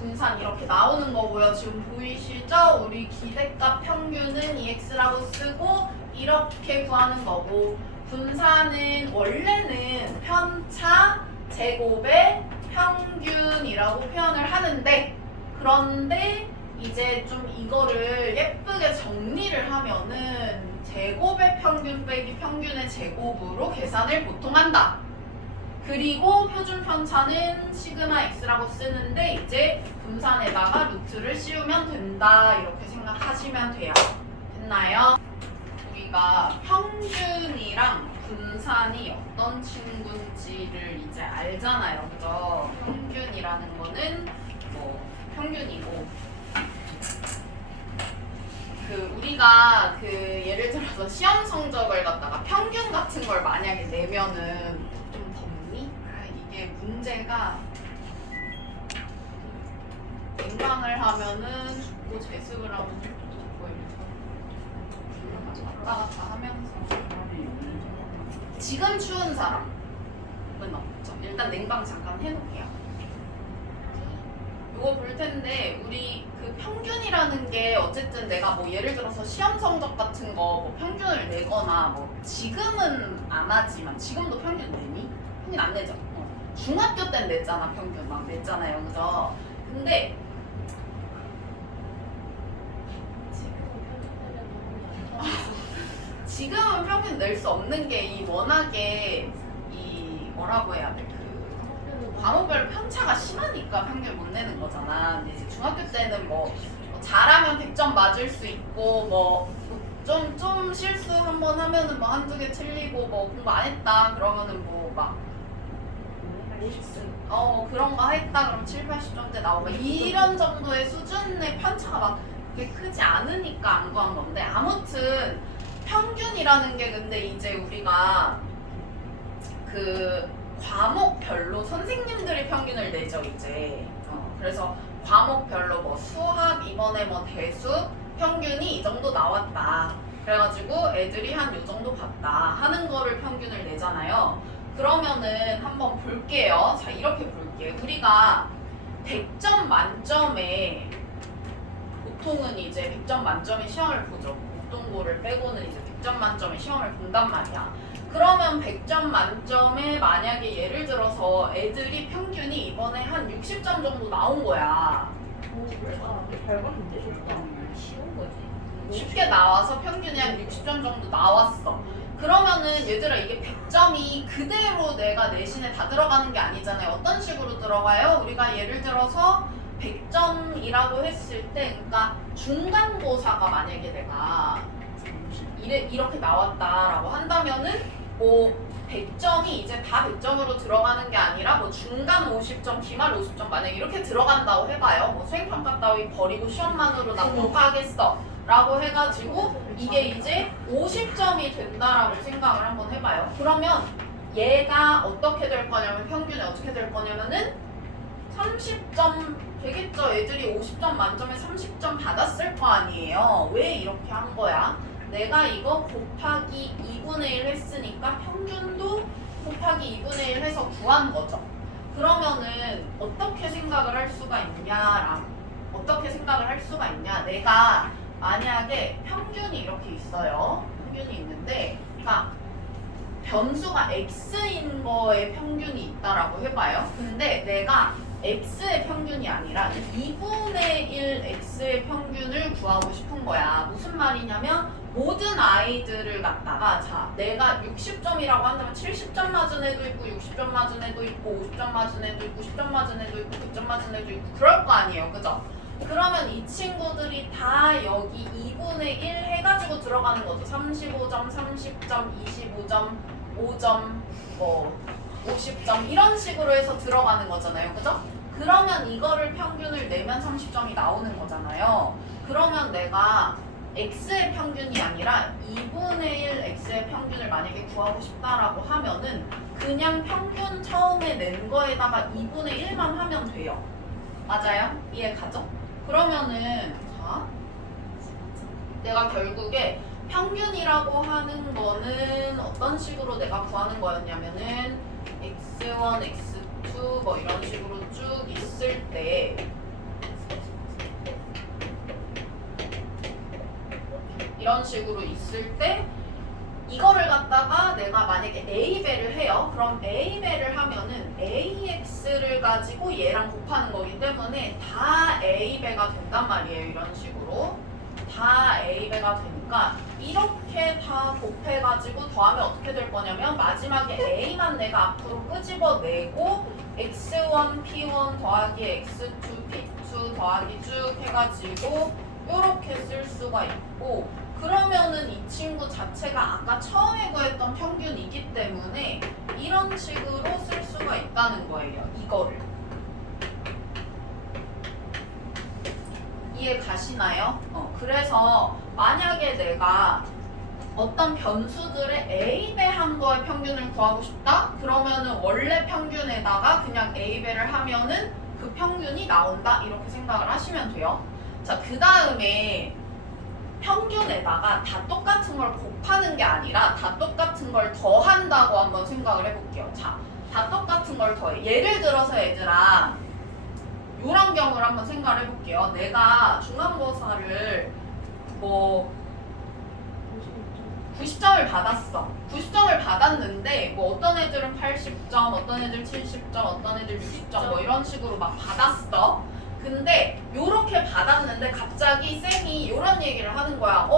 분산 이렇게 나오는 거고요. 지금 보이시죠? 우리 기대값 평균은 EX라고 쓰고 이렇게 구하는 거고 분산은 원래는 편차 제곱의 평균이라고 표현을 하는데 그런데 이제 좀 이거를 예쁘게 정리를 하면은 제곱의 평균 빼기 평균의 제곱으로 계산을 보통 한다. 그리고 표준 편차는 시그마 x라고 쓰는데 이제 분산에다가 루트를 씌우면 된다 이렇게 생각하시면 돼요. 됐나요? 우리가 평균이랑 분산 분산이 어떤 친구인지를 이제 알잖아요. 그죠? 평균이라는 거는 뭐 평균이고 그 우리가 그 예를 들어서 시험 성적을 갖다가 평균 같은 걸 만약에 내면은 좀 덥니? 이게 문제가 냉방을 하면은 죽고 제습을 하면 죽고 이래서 왔다 갔다 하면서 지금 추운 사람은 없죠. 일단 냉방 잠깐 해놓을게요. 이거 볼 텐데 우리 그 평균이라는 게 어쨌든 내가 뭐 예를 들어서 시험 성적 같은 거 뭐 평균을 내거나 뭐 지금은 안 하지만 지금도 평균 내니? 평균 안 내죠. 중학교 때는 냈잖아. 평균 막 냈잖아요. 그죠? 근데 지금은 평균 낼 수 없는 게 이 워낙에 이 뭐라고 해야 돼? 그 과목별 편차가 심하니까 평균 못 내는 거잖아. 근데 이제 중학교 때는 뭐 잘하면 100점 맞을 수 있고 뭐 좀 실수 한번 하면은 뭐 한두 개 틀리고 뭐 공부 안 했다 그러면은 뭐 막 그런 거 했다 그러면 7, 80점대 나오고 이런 정도의 수준의 편차가 막 그렇게 크지 않으니까 안 구한 건데 아무튼 평균이라는 게 근데 이제 우리가 그 과목별로 선생님들이 평균을 내죠 이제. 그래서 과목별로 뭐 수학 이번에 뭐 대수 평균이 이 정도 나왔다. 그래가지고 애들이 한 요 정도 봤다 하는 거를 평균을 내잖아요. 그러면은 한번 볼게요. 자 이렇게 볼게요. 우리가 100점 만점에 보통은 이제 100점 만점에 시험을 보죠. 공동고를 빼고는 이제 100점 만점에 시험을 본단 말이야. 그러면 100점 만점에 만약에 예를 들어서 애들이 평균이 이번에 한 60점 정도 나온 거야. 쉬운 거지. 쉽게 나와서 평균이 한 60점 정도 나왔어. 그러면은 얘들아 이게 100점이 그대로 내가 내신에 다 들어가는 게 아니잖아요. 어떤 식으로 들어가요? 우리가 예를 들어서 100점이라고 했을 때 그러니까 중간고사가 만약에 내가 이렇게 나왔다라고 한다면은 뭐 100점이 이제 다 100점으로 들어가는 게 아니라 뭐 중간 50점, 기말 50점 만약에 이렇게 들어간다고 해봐요. 뭐 수행평가 따위 버리고 시험만으로 나 평가하겠어 라고 해가지고 이게 이제 50점이 된다라고 생각을 한번 해봐요. 그러면 얘가 어떻게 될 거냐면 평균이 어떻게 될 거냐면은 30점 되겠죠. 애들이 50점 만점에 30점 받았을 거 아니에요. 왜 이렇게 한 거야? 내가 이거 곱하기 2분의 1 했으니까 평균도 곱하기 2분의 1 해서 구한 거죠. 그러면은 어떻게 생각을 할 수가 있냐? 어떻게 생각을 할 수가 있냐? 내가 만약에 평균이 이렇게 있어요. 평균이 있는데 그러니까 변수가 x인 거에 평균이 있다라고 해봐요. 근데 내가 x의 평균이 아니라 2분의 1 x의 평균을 구하고 싶은 거야. 무슨 말이냐면 모든 아이들을 갖다가 자 내가 60점이라고 한다면 70점 맞은 애도 있고 60점 맞은 애도 있고 50점 맞은 애도 있고 10점 맞은 애도 있고 100점 맞은 애도 있고 그럴 거 아니에요. 그죠? 그러면 이 친구들이 다 여기 2분의 1 해가지고 들어가는 거죠. 35점, 30점, 25점, 5점, 뭐 50점 이런 식으로 해서 들어가는 거잖아요. 그죠? 그러면 이거를 평균을 내면 30점이 나오는 거잖아요. 그러면 내가 x의 평균이 아니라 2분의 1 x의 평균을 만약에 구하고 싶다라고 하면은 그냥 평균 처음에 낸 거에다가 2분의 1만 하면 돼요. 맞아요? 이해 가죠? 그러면은 자 내가 결국에 평균이라고 하는 거는 어떤 식으로 내가 구하는 거였냐면은 x1, x2 뭐 이런 식으로 쭉 있을 때 이런 식으로 있을 때 이거를 갖다가 내가 만약에 A배를 해요. 그럼 A배를 하면은 AX를 가지고 얘랑 곱하는 거기 때문에 다 A배가 된단 말이에요. 이런 식으로 다 A배가 되니까 이렇게 다 곱해가지고 더하면 어떻게 될 거냐면 마지막에 A만 내가 앞으로 끄집어내고 X1, P1 더하기 X2, P2 더하기 쭉 해가지고 이렇게 쓸 수가 있고 그러면은 이 친구 자체가 아까 처음에 구했던 평균이기 때문에 이런 식으로 쓸 수가 있다는 거예요. 이거를. 이해 가시나요? 그래서 만약에 내가 어떤 변수들의 A배한 거의 평균을 구하고 싶다? 그러면은 원래 평균에다가 그냥 A배를 하면은 그 평균이 나온다? 이렇게 생각을 하시면 돼요. 자, 그 다음에 평균에다가 다 똑같은 걸 곱하는 게 아니라 다 똑같은 걸 더한다고 한번 생각을 해볼게요. 자, 다 똑같은 걸 더해. 예를 들어서 얘들아, 이런 경우를 한번 생각을 해볼게요. 내가 중간고사를 뭐 90점을 받았어. 90점을 받았는데 뭐 어떤 애들은 80점, 어떤 애들 70점, 어떤 애들 60점 뭐 이런 식으로 막 받았어. 근데 요렇게 받았는데 갑자기 쌤이 요런 얘기를 하는 거야.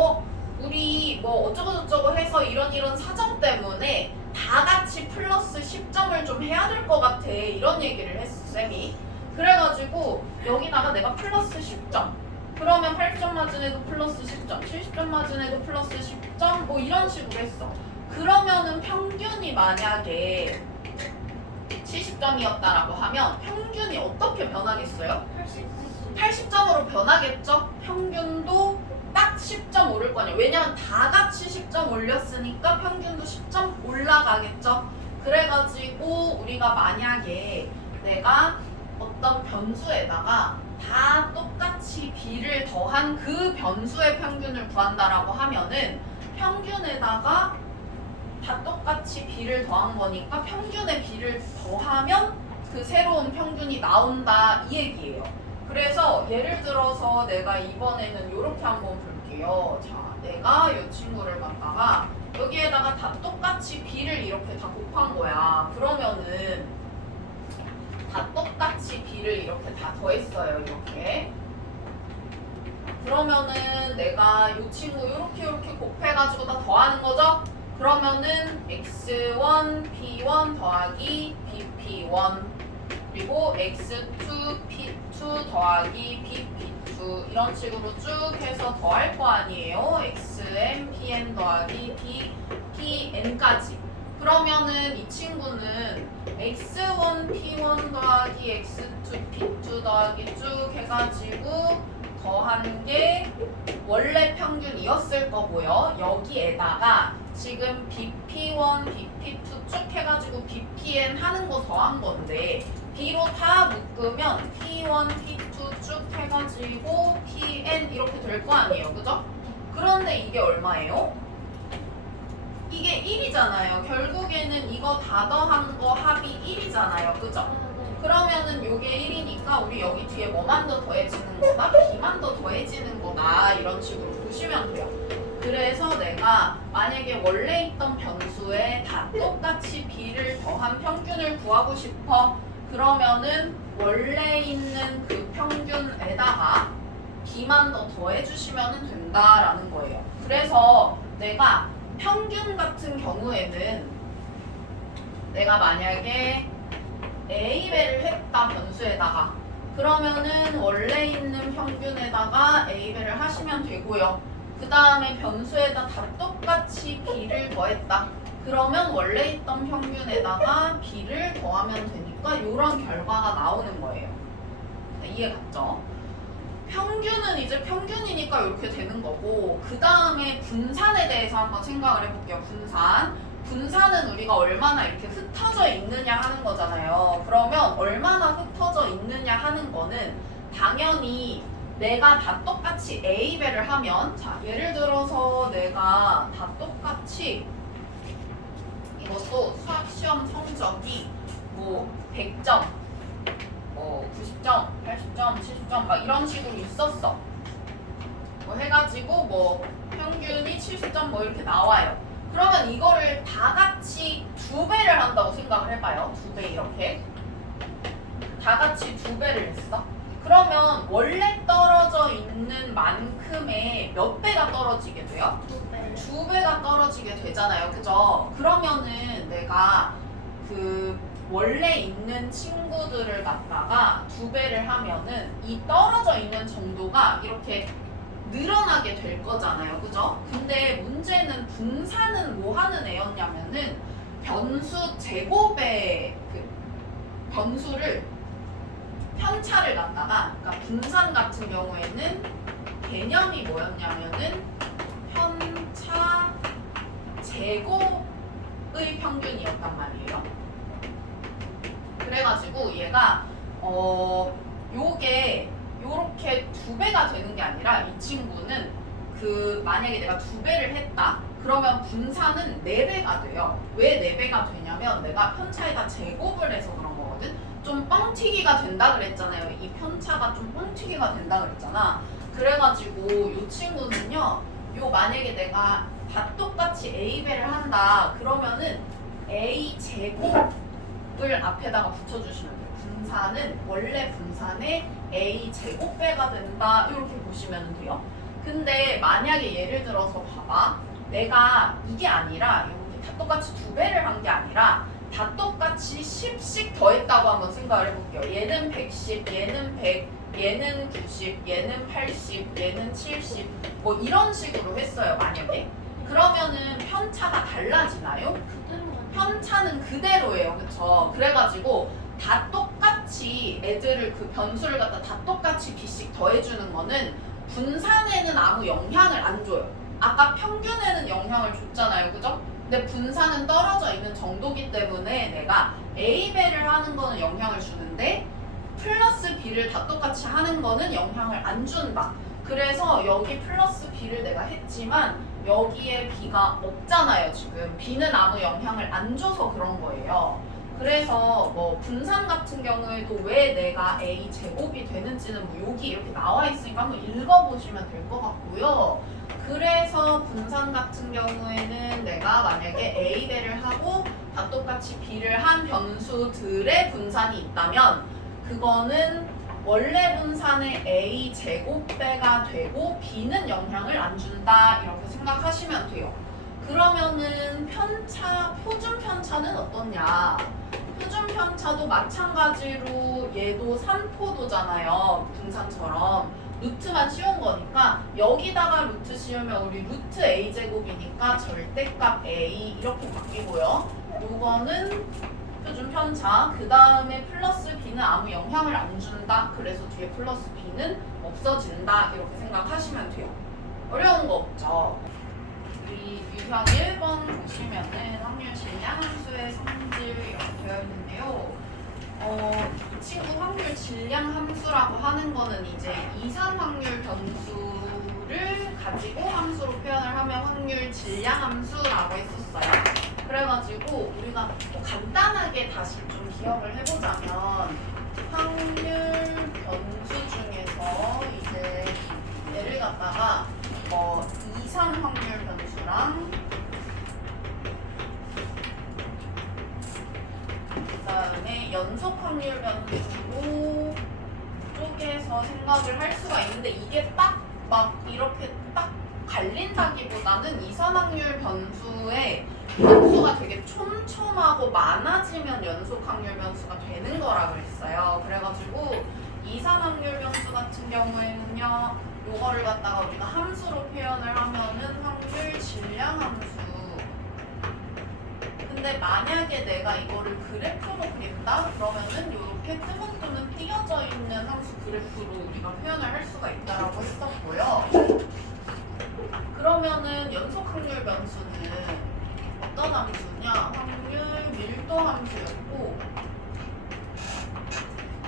우리 뭐 어쩌고저쩌고 해서 이런 사정 때문에 다 같이 플러스 10점을 좀 해야 될 것 같아. 이런 얘기를 했어, 쌤이. 그래가지고 여기다가 내가 플러스 10점. 그러면 80점 맞은 애도 플러스 10점, 70점 맞은 애도 플러스 10점 뭐 이런 식으로 했어. 그러면은 평균이 만약에 70점이었다라고 하면 평균이 어떻게 변하겠어요? 80점으로 변하겠죠? 평균도 딱 10점 오를 거냐. 왜냐면 다 같이 10점 올렸으니까 평균도 10점 올라가겠죠? 그래가지고 우리가 만약에 내가 어떤 변수에다가 다 똑같이 b를 더한 그 변수의 평균을 구한다라고 하면은 평균에다가 다 똑같이 b를 더한 거니까 평균에 b를 더하면 그 새로운 평균이 나온다 이 얘기예요. 그래서 예를 들어서 내가 이번에는 이렇게 한번 볼게요. 자, 내가 이 친구를 갖다가 여기에다가 다 똑같이 b를 이렇게 다 곱한 거야. 그러면은 다 똑같이 b를 이렇게 다 더했어요. 이렇게. 그러면은 내가 이 친구 이렇게 곱해가지고 다 더하는 거죠? 그러면은 x1 p1 더하기 bp1 그리고 x2 p2 더하기 bp2 이런 식으로 쭉 해서 더할 거 아니에요. xn pn 더하기 bpn까지. 그러면은 이 친구는 x1 p1 더하기 x2 p2 더하기 쭉 해가지고 더한 게 원래 평균이었을 거고요. 여기에다가 지금 bp1, bp2 쭉 해가지고 bpn 하는 거 더한 건데 b로 다 묶으면 p1, p2 쭉 해가지고 pn 이렇게 될 거 아니에요. 그죠? 그런데 이게 얼마예요? 이게 1이잖아요. 결국에는 이거 다 더한 거 합이 1이잖아요. 그죠? 그러면은 요게 1이니까 우리 여기 뒤에 뭐만 더 더해지는 거다? b만 더 더해지는 거다. 이런 식으로 보시면 돼요. 그래서 내가 만약에 원래 있던 변수에 다 똑같이 b를 더한 평균을 구하고 싶어. 그러면은 원래 있는 그 평균에다가 b만 더 더해주시면 된다라는 거예요. 그래서 내가 평균 같은 경우에는 내가 만약에 A배를 했다 변수에다가 그러면은 원래 있는 평균에다가 A배를 하시면 되고요. 그 다음에 변수에다 다 똑같이 B를 더했다. 그러면 원래 있던 평균에다가 B를 더하면 되니까 이런 결과가 나오는 거예요. 이해 갔죠? 평균은 이제 평균이니까 이렇게 되는 거고 그 다음에 분산에 대해서 한번 생각을 해볼게요. 분산은 우리가 얼마나 이렇게 흩어져 있느냐 하는 거잖아요. 그러면 얼마나 흩어져 있느냐 하는 거는 당연히 내가 다 똑같이 A배를 하면 자 예를 들어서 내가 다 똑같이 이것도 수학시험 성적이 뭐 100점 뭐 90점, 80점, 70점 막 이런 식으로 있었어. 뭐 해가지고 뭐 평균이 70점 뭐 이렇게 나와요. 그러면 이거를 다 같이 2배를 한다고 생각을 해봐요. 2배 이렇게. 다 같이 2배를 했어. 그러면 원래 떨어져 있는 만큼의 몇 배가 떨어지게 돼요? 2배가 떨어지게 되잖아요. 그죠? 그러면은 내가 그 원래 있는 친구들을 갖다가 2배를 하면은 이 떨어져 있는 정도가 이렇게 늘어나게 될 거잖아요. 그죠? 근데 문제 분산은 뭐 하는 애였냐면은 변수 제곱의 그 변수를 편차를 갖다가, 그러니까 분산 같은 경우에는 개념이 뭐였냐면은 편차 제곱의 평균이었단 말이에요. 그래가지고 얘가 요게 요렇게 2배가 되는 게 아니라 이 친구는 그 만약에 내가 2배를 했다 그러면 분산은 4배가 돼요. 왜 4배가 되냐면 내가 편차에다 제곱을 해서 그런 거거든. 좀 뻥튀기가 된다 그랬잖아요. 이 편차가 좀 뻥튀기가 된다 그랬잖아. 그래가지고 이 친구는요, 요 만약에 내가 다 똑같이 A배를 한다 그러면은 A 제곱을 앞에다가 붙여주시면 돼요. 분산은 원래 분산의 A 제곱배가 된다 이렇게 보시면 돼요. 근데 만약에 예를 들어서 봐봐, 내가 이게 아니라 이렇게 다 똑같이 2배를 한 게 아니라 다 똑같이 10씩 더했다고 한번 생각을 해볼게요. 얘는 110, 얘는 100, 얘는 90, 얘는 80, 얘는 70 뭐 이런 식으로 했어요. 만약에 그러면은 편차가 달라지나요? 편차는 그대로예요. 그쵸? 그래가지고 다 똑같이 애들을 그 변수를 갖다 다 똑같이 b씩 더해주는 거는 분산에는 아무 영향을 안 줘요. 아까 평균에는 영향을 줬잖아요. 그죠? 근데 분산은 떨어져 있는 정도기 때문에 내가 A배를 하는 거는 영향을 주는데 플러스 B를 다 똑같이 하는 거는 영향을 안 준다. 그래서 여기 플러스 B를 내가 했지만 여기에 B가 없잖아요. 지금 B는 아무 영향을 안 줘서 그런 거예요. 그래서 뭐 분산 같은 경우에도 왜 내가 A 제곱이 되는지는 뭐 여기 이렇게 나와 있으니까 한번 읽어보시면 될 것 같고요. 그래서 분산 같은 경우에는 내가 만약에 A배를 하고 다 똑같이 B를 한 변수들의 분산이 있다면 그거는 원래 분산의 A 제곱배가 되고 B는 영향을 안 준다 이렇게 생각하시면 돼요. 그러면은 편차, 표준 편차는 어떠냐? 표준 편차도 마찬가지로 얘도 산포도잖아요. 분산처럼. 루트만 씌운 거니까 여기다가 루트 씌우면 우리 루트 A 제곱이니까 절대값 A 이렇게 바뀌고요. 요거는 표준 편차. 그 다음에 플러스 B는 아무 영향을 안 준다. 그래서 뒤에 플러스 B는 없어진다. 이렇게 생각하시면 돼요. 어려운 거 없죠? 우리 유형 1번 보시면은 확률 질량 함수의 성질 이렇게 되어 있는데요. 이 친구 확률 질량 함수라고 하는 거는 이제 이산 확률 변수를 가지고 함수로 표현을 하면 확률 질량 함수라고 했었어요. 그래가지고 우리가 뭐 간단하게 다시 좀 기억을 해보자면 확률 변수 중에서 이제 얘를 갖다가 이산 확률 변수랑 그다음에 연속 확률 변수로 쪼개서 생각을 할 수가 있는데 이게 딱 막 이렇게 딱 갈린다기보다는 이산 확률 변수의 변수가 되게 촘촘하고 많아지면 연속 확률 변수가 되는 거라 그랬어요. 그래가지고 이산 확률 변수 같은 경우에는요, 요거를 갖다가 우리가 함수로 표현을 하면은 확률 질량 함수. 근데 만약에 내가 이거를 그래프로 그린다? 그러면은 이렇게 뜨문뜨문 띄어져 있는 함수 그래프로 우리가 표현을 할 수가 있다라고 했었고요. 그러면은 연속 확률 변수는 어떤 함수냐? 확률 밀도 함수였고,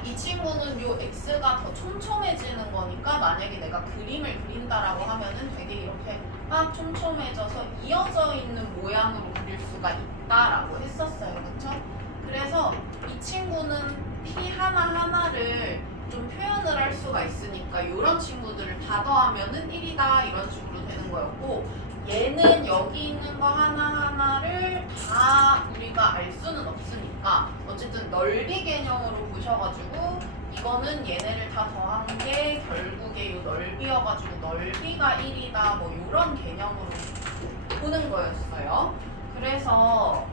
이 친구는 요 x가 더 촘촘해지는 거니까 만약에 내가 그림을 그린다라고 하면은 되게 이렇게 막 촘촘해져서 이어져 있는 모양으로 그릴 수가 있다라고 했었어요. 그렇죠? 그래서 이 친구는 p 하나하나를 좀 표현을 할 수가 있으니까 이런 친구들을 다 더하면은 1이다 이런 식으로 되는 거였고, 얘는 여기 있는 거 하나하나를 다 우리가 알 수는 없으니까 어쨌든 넓이 개념으로 보셔가지고 이거는 얘네를 다 더한 게 결국에 이 넓이여가지고 넓이가 1이다 뭐 이런 개념으로 보는 거였어요. 그래서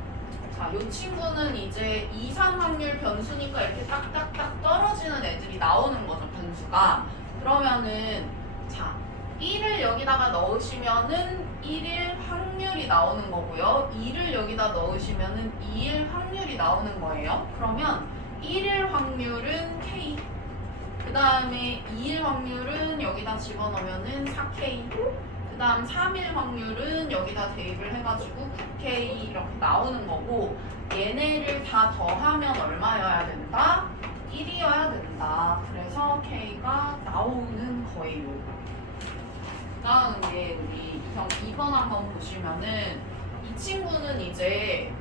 자, 이 친구는 이제 이산 확률 변수니까 이렇게 딱딱딱 떨어지는 애들이 나오는 거죠, 변수가. 그러면은 자, 1을 여기다가 넣으시면은 1일 확률이 확률이 나오는 거고요. 2를 여기다 넣으시면은 2일 확률이 나오는 거예요. 그러면 1일 확률은 K. 그 다음에 2일 확률은 여기다 집어넣으면은 4K. 그 다음 3일 확률은 여기다 대입을 해가지고 9K 이렇게 나오는 거고, 얘네를 다 더하면 얼마여야 된다? 1이어야 된다. 그래서 K가 나오는 거예요. 그 다음에 우리 유형 2번 한번 보시면은, 이 친구는 이제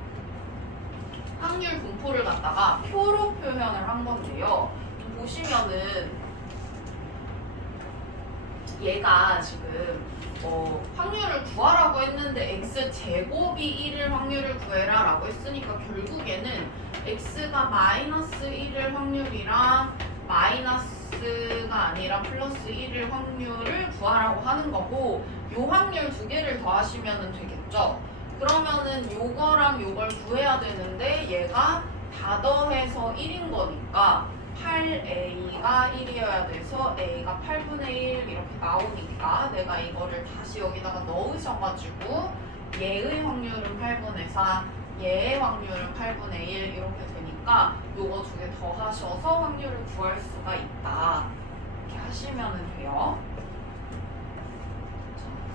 확률 분포를 갖다가 표로 표현을 한 건데요. 보시면은 얘가 지금 확률을 구하라고 했는데 x제곱이 1일 확률을 구해라 라고 했으니까 결국에는 x가 마이너스 1일 확률이랑 마이너스가 아니라 플러스 1일 확률을 구하라고 하는 거고, 요 확률 두 개를 더하시면 되겠죠. 그러면은 요거랑 요걸 구해야 되는데 얘가 다 더해서 1인 거니까 8a가 1이어야 돼서 a가 8분의 1 이렇게 나오니까 내가 이거를 다시 여기다가 넣으셔가지고 얘의 확률은 8분의 4, 얘의 확률은 8분의 1 이렇게 되니까 요거 두 개 더하셔서 확률을 구할 수가 있다. 이렇게 하시면 돼요.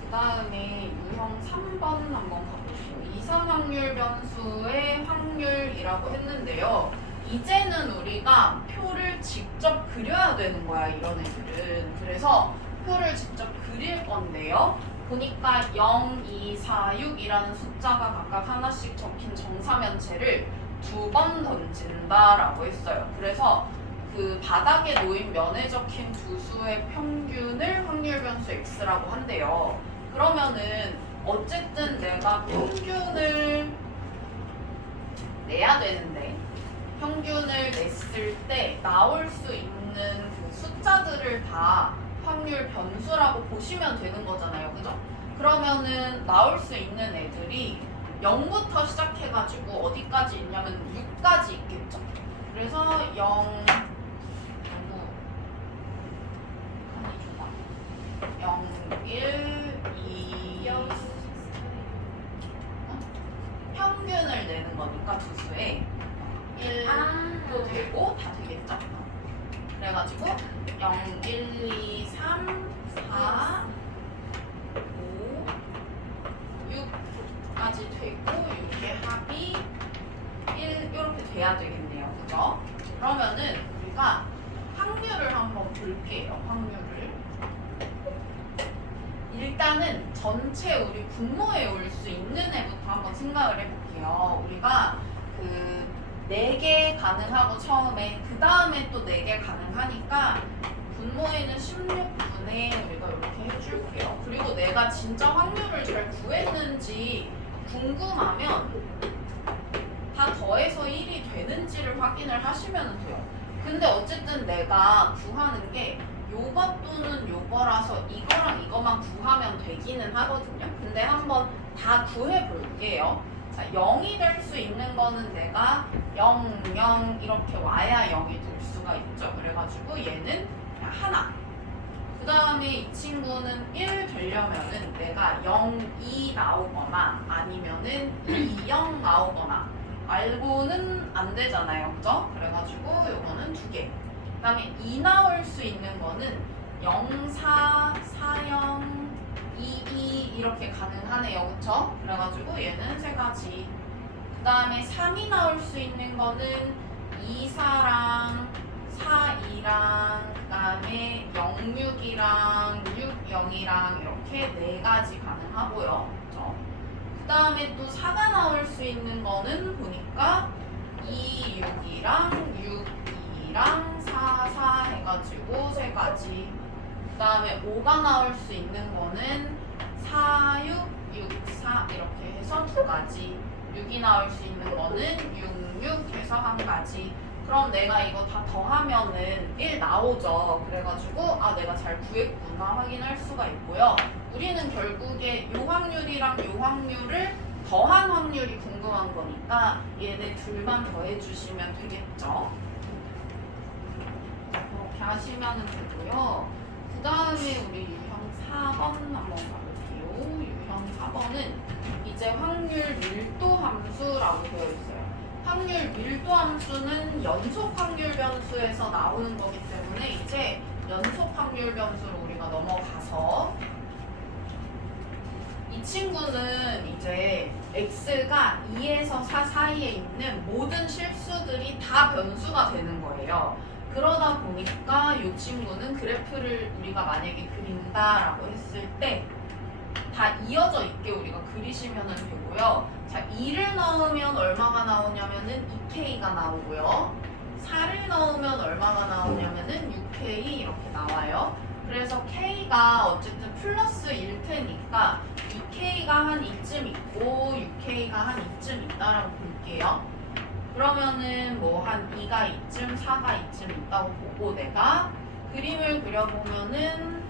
그 다음에 유형 3번 한번 가보시죠. 이상 확률 변수의 확률이라고 했는데요. 이제는 우리가 표를 직접 그려야 되는 거야, 이런 애들은. 그래서 표를 직접 그릴 건데요. 보니까 0, 2, 4, 6이라는 숫자가 각각 하나씩 적힌 정사면체를 2번 던진다라고 했어요. 그래서 그 바닥에 놓인 면에 적힌 두 수의 평균을 확률 변수 x라고 한대요. 그러면은 어쨌든 내가 평균을 내야 되는데, 평균을 냈을 때 나올 수 있는 그 숫자들을 다 확률 변수라고 보시면 되는 거잖아요. 그죠? 그러면은 나올 수 있는 애들이 0부터 시작해가지고 어디까지 있냐면 6까지 있겠죠. 그래서 0, 1, 2, 평균을 내는 거니까 두 수에 1도 되고 다 되겠죠? 그래가지고 0, 1, 2, 3, 4, 5, 6까지 되고 6의 합이 1 이렇게 돼야 되겠네요. 그죠? 그러면은 우리가 확률을 한번 볼게요. 확률을. 일단은 전체 우리 분모에 올 수 있는 애부터 한번 생각을 해볼게요. 우리가 그 4개 가능하고 처음에 그 다음에 또 4개 가능하니까 분모에는 16분의 우리가 이렇게 해줄게요. 그리고 내가 진짜 확률을 잘 구했는지 궁금하면 다 더해서 1이 되는지를 확인을 하시면 돼요. 근데 어쨌든 내가 구하는 게 요거 또는 요거라서 이거랑 이거만 구하면 되기는 하거든요. 근데 한번 다 구해 볼게요. 자, 0이 될 수 있는 거는 내가 0, 0 이렇게 와야 0이 될 수가 있죠. 그래가지고 얘는 그냥 하나. 그 다음에 이 친구는 1 되려면은 내가 0, 2 나오거나 아니면은 2, 0 나오거나 말고는 안 되잖아요. 그죠? 그래가지고 요거는 2개. 그 다음에 2 나올 수 있는 거는 0, 4, 4, 0, 2, 2 이렇게 가능하네요. 그쵸? 그래가지고 얘는 3가지. 그 다음에 3이 나올 수 있는 거는 2, 4랑 4, 2랑 그 다음에 0, 6이랑 6, 0이랑 이렇게 4가지 가능하고요. 그쵸? 그 다음에 또 4가 나올 수 있는 거는 보니까 2, 6이랑 6, 2랑 4, 4 해가지고 3가지. 그 다음에 5가 나올 수 있는 거는 4, 6, 6, 4 이렇게 해서 2가지. 6이 나올 수 있는 거는 6, 6 해서 1가지. 그럼 내가 이거 다 더하면은 1 나오죠. 그래가지고 아 내가 잘 구했구나 확인할 수가 있고요. 우리는 결국에 요 확률이랑 요 확률을 더한 확률이 궁금한 거니까 얘네 둘만 더해주시면 되겠죠. 이렇게 하시면 되고요. 그 다음에 우리 유형 4번 한번 가볼게요. 유형 4번은 이 이제 확률 밀도 함수라고 되어 있어요. 확률 밀도 함수는 연속 확률 변수에서 나오는 거기 때문에 이제 연속 확률 변수로 우리가 넘어가서 이 친구는 이제 x가 2에서 4 사이에 있는 모든 실수들이 다 변수가 되는 거예요. 그러다 보니까 이 친구는 그래프를 우리가 만약에 그린다라고 했을 때 다 이어져 있게 우리가 그리시면 되고요. 자, 2를 넣으면 얼마가 나오냐면은 2k가 나오고요. 4를 넣으면 얼마가 나오냐면은 6k 이렇게 나와요. 그래서 k가 어쨌든 플러스일 테니까 2k가 한 이쯤 있고 6k가 한 이쯤 있다라고 볼게요. 그러면은 뭐 한 2가 이쯤, 4가 이쯤 있다고 보고 내가 그림을 그려보면은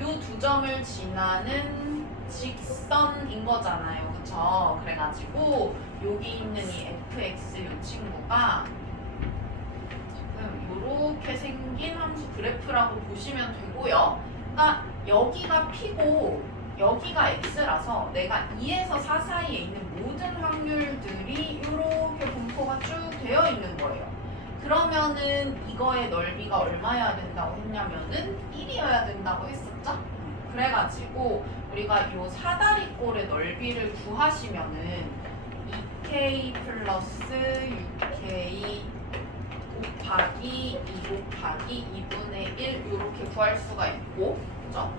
요 두 점을 지나는 직선인 거잖아요. 그쵸? 그래가지고 여기 있는 이 fx 요 친구가 지금 요렇게 생긴 함수 그래프라고 보시면 되고요. 그러니까 여기가 p고 여기가 x라서 내가 2에서 4 사이에 있는 모든 확률들이 이렇게 분포가 쭉 되어 있는 거예요. 그러면은 이거의 넓이가 얼마여야 된다고 했냐면은 1이어야 된다고 했었죠? 그래가지고 우리가 이 사다리꼴의 넓이를 구하시면은 2k 플러스 6k 곱하기 2 곱하기 2분의 1 이렇게 구할 수가 있고, 그죠?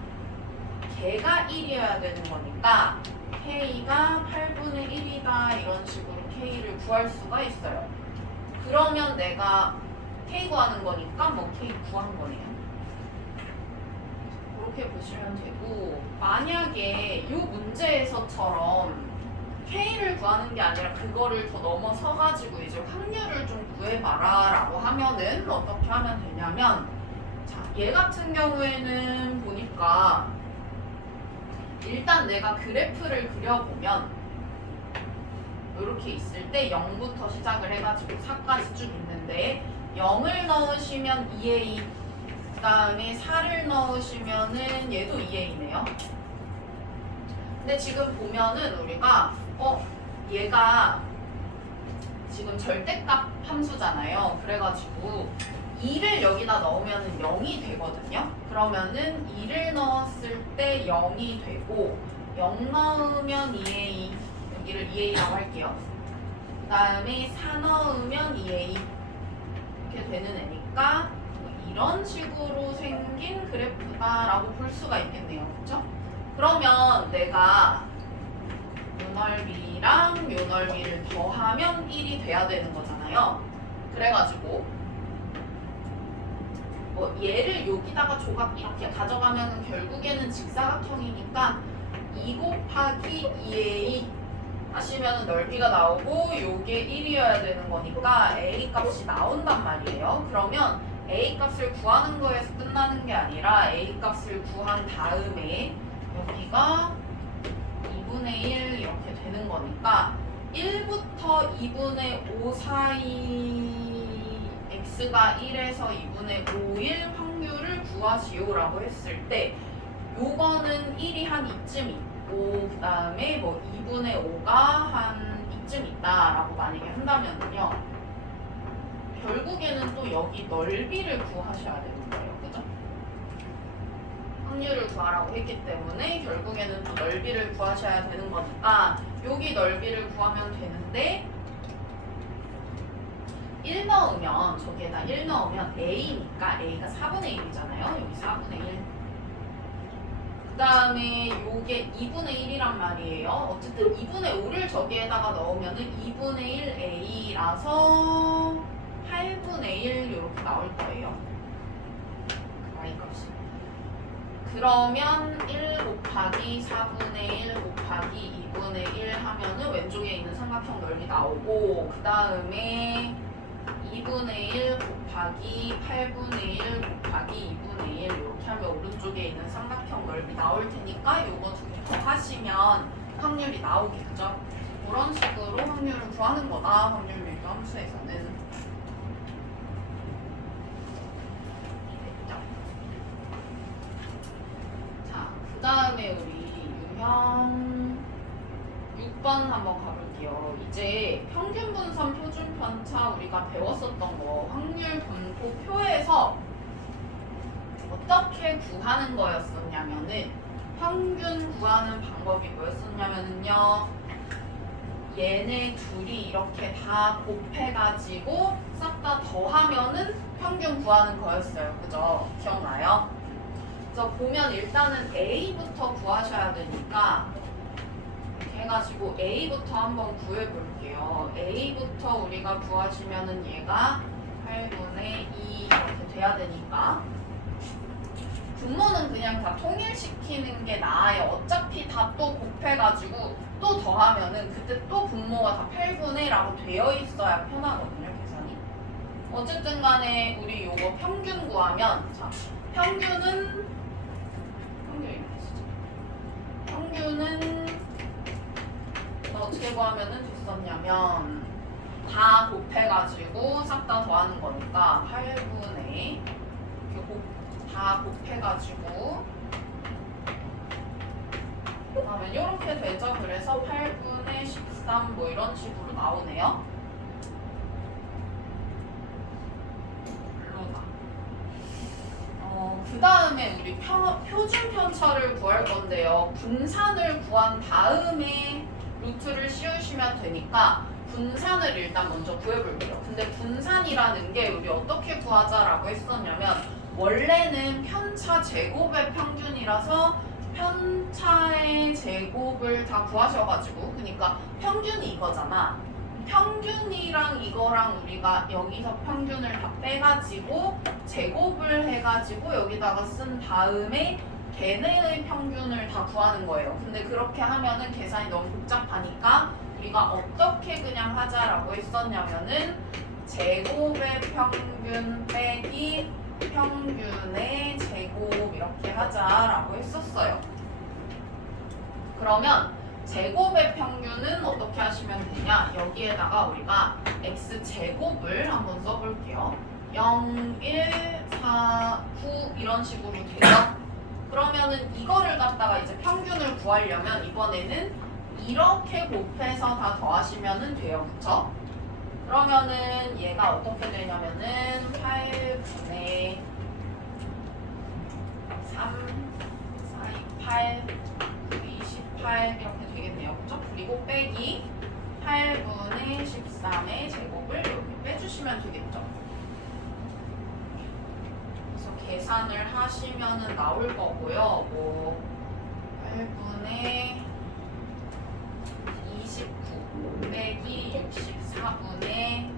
걔가 1이어야 되는 거니까 k가 8분의 1이다 이런 식으로 k를 구할 수가 있어요. 그러면 내가 k 구하는 거니까 뭐 k 구한 거네요. 그렇게 보시면 되고, 만약에 이 문제에서처럼 k를 구하는 게 아니라 그거를 더 넘어서 가지고 이제 확률을 좀 구해봐라 라고 하면은 어떻게 하면 되냐면, 자, 얘 같은 경우에는 보니까 일단 내가 그래프를 그려보면 이렇게 있을 때 0부터 시작을 해가지고 4까지 쭉 있는데 0을 넣으시면 2a, 그 다음에 4를 넣으시면은 얘도 2a네요. 근데 지금 보면은 우리가 얘가 지금 절대값 함수잖아요. 그래가지고 2를 여기다 넣으면 0이 되거든요. 그러면은 2를 넣었을 때 0이 되고 0 넣으면 2a, 여기를 2a라고 할게요. 그 다음에 4 넣으면 2a 이렇게 되는 애니까 이런 식으로 생긴 그래프다라고 볼 수가 있겠네요. 그렇죠? 그러면 내가 요 넓이랑 요 넓이를 더하면 1이 돼야 되는 거잖아요. 그래가지고 뭐 얘를 여기다가 조각 이렇게 가져가면 결국에는 직사각형이니까 2 곱하기 2a 하시면 넓이가 나오고 요게 1이어야 되는 거니까 a 값이 나온단 말이에요. 그러면 a 값을 구하는 거에서 끝나는 게 아니라 a 값을 구한 다음에 여기가 2분의 1 이렇게 되는 거니까 1부터 2분의 5 사이 x가 1에서 2분의 5일 확률을 구하시오라고 했을 때 요거는 1이 한 이쯤 있고 그 다음에 뭐 2분의 5가 한 이쯤 있다라고 만약에 한다면요 결국에는 또 여기 넓이를 구하셔야 되는 거예요. 그죠? 확률을 구하라고 했기 때문에 결국에는 또 넓이를 구하셔야 되는 거니까 여기 넓이를 구하면 되는데 1 넣으면 저기에다 1 넣으면 a니까 a가 4분의 1이잖아요. 여기 4분의 1. 그 다음에 요게 2분의 1이란 말이에요. 어쨌든 2분의 5를 저기에다가 넣으면은 2분의 1 a라서 8분의 1 이렇게 나올 거예요. y 값이. 그러면 1 곱하기 4분의 1 곱하기 2분의 1 하면은 왼쪽에 있는 삼각형 넓이 나오고 그 다음에 2분의 1 곱하기 8분의 1 곱하기 2분의 1 이렇게 하면 오른쪽에 있는 삼각형 넓이 나올 테니까 요거 두 개 더하시면 확률이 나오겠죠. 그런 식으로 확률을 구하는 거다. 확률 밀도 함수에서는. 됐죠? 자, 그 다음에 우리 유형 6번 한번 가볼게요. 이제 평균 분산 표준 편차 우리가 배웠었던 거 확률 분포표에서 어떻게 구하는 거였었냐면은 평균 구하는 방법이 뭐였었냐면은요. 얘네 둘이 이렇게 다 곱해가지고 싹 다 더하면은 평균 구하는 거였어요. 그죠? 기억나요? 그래서 보면 일단은 A부터 구하셔야 되니까 이렇게 해가지고 A부터 한번 구해볼게요. A부터 우리가 구하시면은 얘가 8분의 2 이렇게 돼야 되니까 분모는 그냥 다 통일시키는 게 나아요. 어차피 다 또 곱해가지고 또 더하면은 그때 또 분모가 다 8분의 라고 되어 있어야 편하거든요, 계산이. 어쨌든 간에 우리 요거 평균 구하면, 자, 평균은 어떻게 구하면은 됐었냐면, 다 곱해가지고 싹 다 더하는 거니까 8분의 다 곱해가지고 그러면 이렇게 되죠. 그래서 8분의 13 뭐 이런 식으로 나오네요. 그 다음에 우리 표준 편차를 구할 건데요. 분산을 구한 다음에 루트를 씌우시면 되니까 분산을 일단 먼저 구해볼게요. 근데 분산이라는 게 우리 어떻게 구하자라고 했었냐면 원래는 편차 제곱의 평균이라서 편차의 제곱을 다 구하셔가지고 그러니까 평균이 이거잖아. 평균이랑 이거랑 우리가 여기서 평균을 다 빼가지고 제곱을 해가지고 여기다가 쓴 다음에 걔네의 평균을 다 구하는 거예요. 근데 그렇게 하면은 계산이 너무 복잡하니까 우리가 어떻게 그냥 하자라고 했었냐면은 제곱의 평균 빼기 평균의 제곱 이렇게 하자라고 했었어요. 그러면 제곱의 평균은 어떻게 하시면 되냐? 여기에다가 우리가 x제곱을 한번 써볼게요. 0, 1, 4, 9 이런 식으로 되죠? 그러면은 이거를 갖다가 이제 평균을 구하려면 이번에는 이렇게 곱해서 다 더하시면 돼요. 그쵸? 그러면은 얘가 어떻게 되냐면은 8분의 3, 4, 2, 8, 28 이렇게 되겠네요. 그쵸? 그리고 빼기 8분의 13의 제곱을 이렇게 빼주시면 되겠죠. 그래서 계산을 하시면은 나올 거고요. 뭐 8분의 29 빼기 64분의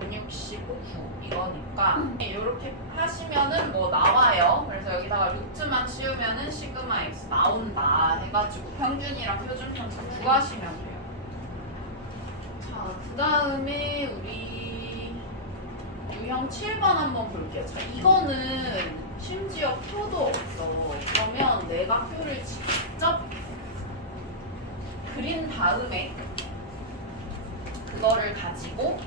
169 이거니까 이렇게 하시면은 뭐 나와요. 그래서 여기다가 루트만 씌우면은 시그마 x 나온다 해가지고 평균이랑 표준 편차 구하시면 돼요. 자, 그 다음에 우리 유형 7번 한번 볼게요. 자, 이거는 심지어 표도 없어. 그러면 내가 표를 직접 그린 다음에 그거를 가지고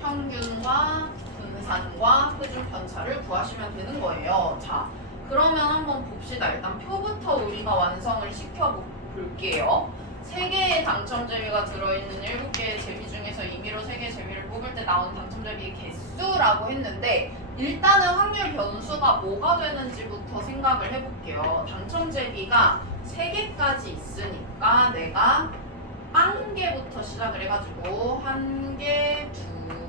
평균과 분산과 표준 편차를 구하시면 되는 거예요. 자, 그러면 한번 봅시다. 일단 표부터 우리가 완성을 시켜 볼게요. 3개의 당첨제비가 들어있는 7개의 제비 중에서 임의로 3개의 제비를 뽑을 때 나오는 당첨제비의 개수라고 했는데 일단은 확률 변수가 뭐가 되는지부터 생각을 해볼게요. 당첨제비가 3개까지 있으니까 내가 1개부터 시작을 해가지고 1개,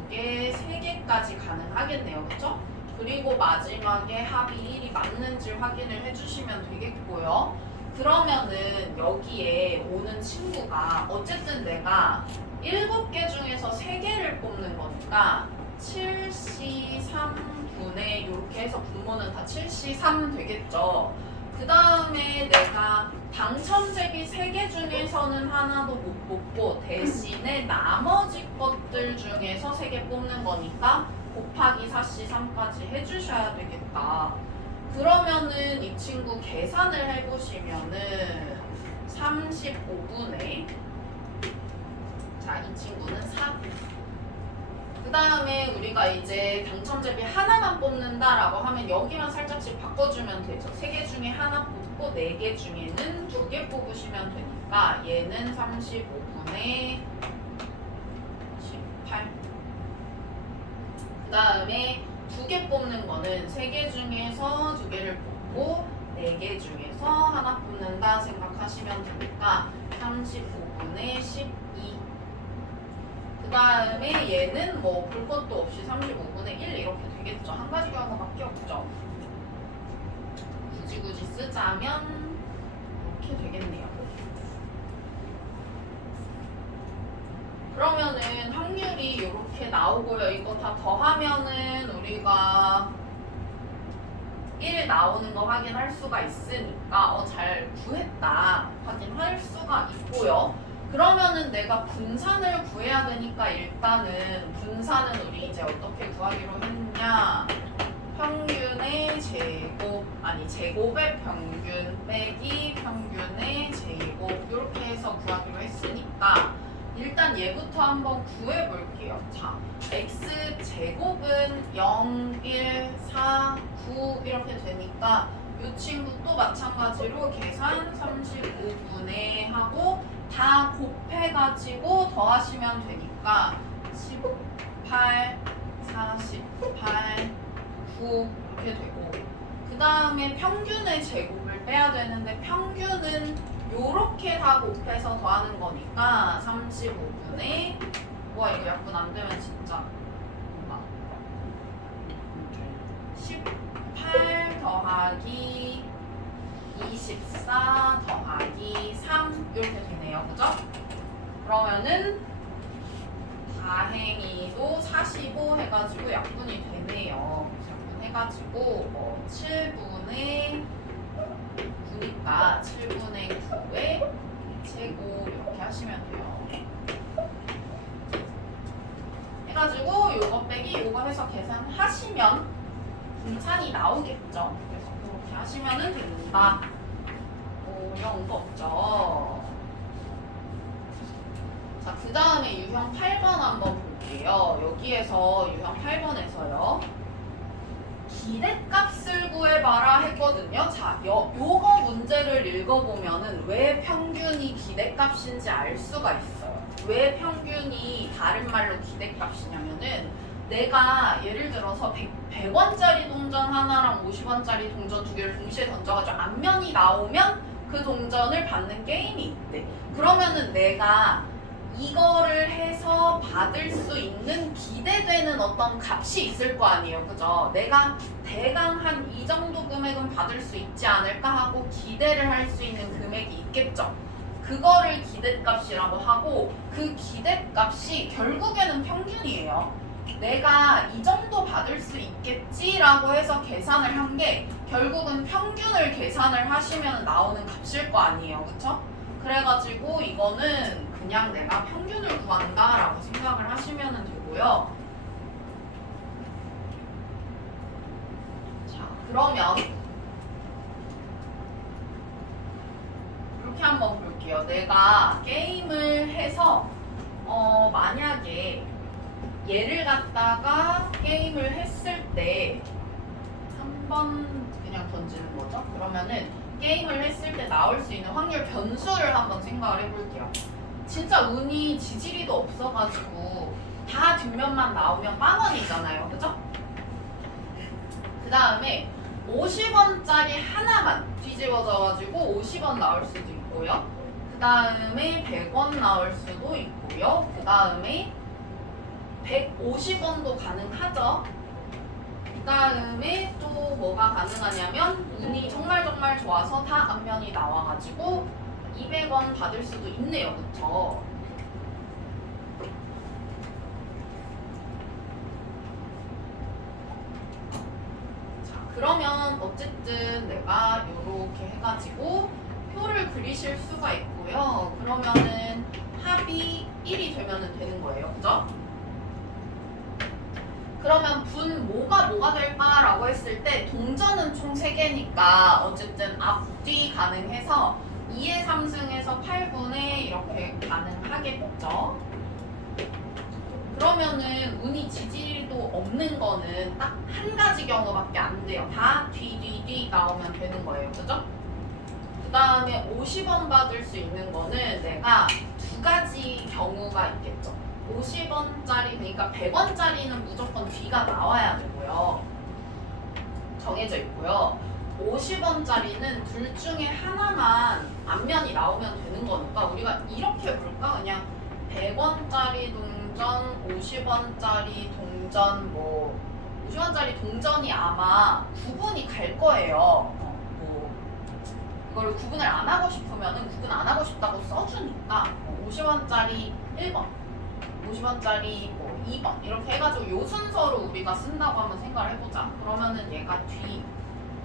2개, 3개까지 가능하겠네요. 그쵸? 그리고 마지막에 합이 1이 맞는지 확인을 해주시면 되겠고요. 그러면은 여기에 오는 친구가 어쨌든 내가 7개 중에서 3개를 뽑는 거니까 7C3분의 이렇게 해서 분모는 다 7C3 되겠죠. 그 다음에 내가 당첨제비 3개 중에서는 하나도 못 뽑고 대신에 나머지 것들 중에서 3개 뽑는 거니까 곱하기 4C3까지 해주셔야 되겠다. 그러면은 이 친구 계산을 해보시면은 35분의 자, 이 친구는 4. 그 다음에 우리가 이제 당첨제비 하나만 뽑는다라고 하면 여기만 살짝씩 바꿔주면 되죠. 3개 중에 하나 뽑고 4개 중에는 2개 뽑으시면 되니까 되니까 얘는 35분의 18. 그 다음에 2개 뽑는 거는 3개 중에서 2개를 뽑고 4개 중에서 하나 뽑는다 생각하시면 되니까 35분의 12. 그 다음에 얘는 뭐 볼 것도 없이 35분의 1 이렇게 되겠죠. 한 가지 경우밖에 없죠. 굳이 쓰자면 이렇게 되겠네요. 그러면은 확률이 이렇게 나오고요. 이거 다 더하면은 우리가 1 나오는 거 확인할 수가 있으니까 잘 구했다 확인할 수가 있고요. 그러면은 내가 분산을 구해야 되니까 일단은 분산은 우리 이제 어떻게 구하기로 했냐, 평균의 제곱, 아니 제곱의 평균 빼기 평균의 제곱 이렇게 해서 구하기로 했으니까 일단 얘부터 한번 구해볼게요. 자, x제곱은 0, 1, 4, 9 이렇게 되니까 이 친구 또 마찬가지로 계산 35분의 하고 다 곱해가지고 더하시면 되니까 18, 48, 9 이렇게 되고 그 다음에 평균의 제곱을 빼야 되는데 평균은 요렇게 다 곱해서 더하는 거니까 35분의 와 이거 약분 안 되면 진짜 18 더하기 24 더하기 3 이렇게 되네요. 그죠? 그러면은 다행히도 45 해가지고 약분이 되네요. 약분 해가지고 7분의 9니까 7분의 9의 제곱 이렇게 하시면 돼요. 해가지고 요거 빼기 요거 해서 계산하시면 분산이 나오겠죠. 그래서 그렇게 하시면은 됩니다. 어려운 거 없죠. 자, 그 다음에 유형 8번 한번 볼게요. 여기에서 유형 8번에서요. 기대값을 구해봐라 했거든요. 자, 요거 문제를 읽어보면은 왜 평균이 기대값인지 알 수가 있어요. 왜 평균이 다른 말로 기대값이냐면은 내가 예를 들어서 100원짜리 동전 하나랑 50원짜리 동전 2개를 동시에 던져가지고 앞면이 나오면 그 동전을 받는 게임이 있대. 그러면은 내가 이거를 해서 받을 수 있는 기대되는 어떤 값이 있을 거 아니에요. 그죠? 내가 대강 한 이 정도 금액은 받을 수 있지 않을까 하고 기대를 할 수 있는 금액이 있겠죠. 그거를 기대값이라고 하고 그 기대값이 결국에는 평균이에요. 내가 이 정도 받을 수 있겠지라고 해서 계산을 한 게 결국은 평균을 계산을 하시면 나오는 값일 거 아니에요. 그쵸? 그래가지고 이거는 그냥 내가 평균을 구한다라고 생각을 하시면 되고요. 자, 그러면 이렇게 한번 볼게요. 내가 게임을 해서 만약에 얘를 갖다가 게임을 했을 때 한 번 그냥 던지는 거죠. 그러면은 게임을 했을 때 나올 수 있는 확률 변수를 한번 생각을 해볼게요. 진짜 운이 지지리도 없어가지고 다 뒷면만 나오면 빵원이잖아요. 그죠? 그 다음에 50원짜리 하나만 뒤집어져가지고 50원 나올 수도 있고요. 그 다음에 100원 나올 수도 있고요. 그 다음에 150원도 가능하죠. 그 다음에 또 뭐가 가능하냐면 운이 정말 좋아서 다 앞면이 나와가지고 200원 받을 수도 있네요. 그쵸? 자, 그러면 어쨌든 내가 이렇게 해가지고 표를 그리실 수가 있고요. 그러면은 합이 1이 되면은 되는 거예요. 그죠? 그러면 분 뭐가 될까라고 했을 때 동전은 총 3개니까 어쨌든 앞뒤 가능해서 2의 3승에서 8분의 이렇게 가능하겠죠. 그러면은 운이 지지리도 없는 거는 딱 한 가지 경우밖에 안 돼요. 다 뒤 나오면 되는 거예요. 그죠? 그 다음에 50원 받을 수 있는 거는 수가 있겠죠. 50원짜리 그러니까 100원짜리는 무조건 뒤가 나와야 되고요. 정해져 있고요. 50원짜리는 둘 중에 하나만 앞면이 나오면 되는 거니까 우리가 이렇게 볼까? 그냥 100원짜리 동전, 50원짜리 동전, 뭐 50원짜리 동전이 아마 구분이 갈 거예요. 뭐 이걸 구분을 안 하고 싶으면은 구분 안 하고 싶다고 써주니까 50원짜리 1번, 50원짜리 뭐 2번 이렇게 해가지고 요 순서로 우리가 쓴다고 한번 생각을 해보자. 그러면은 얘가 뒤,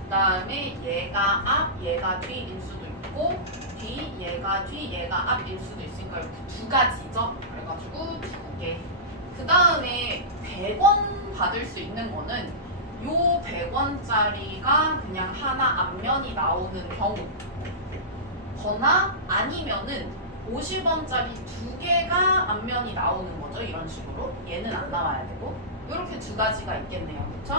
그 다음에 얘가 앞, 얘가 뒤일 수도 있고 뒤, 얘가 뒤, 얘가 앞일 수도 있으니까 이렇게 두 가지죠. 그래가지고 두 개. 그 다음에 100원 받을 수 있는 거는 요 100원짜리가 그냥 하나 앞면이 나오는 경우 거나 아니면은 50원짜리 두 개가 앞면이 나오는 거죠. 이런 식으로 얘는 안 나와야 되고 이렇게 두 가지가 있겠네요. 그쵸?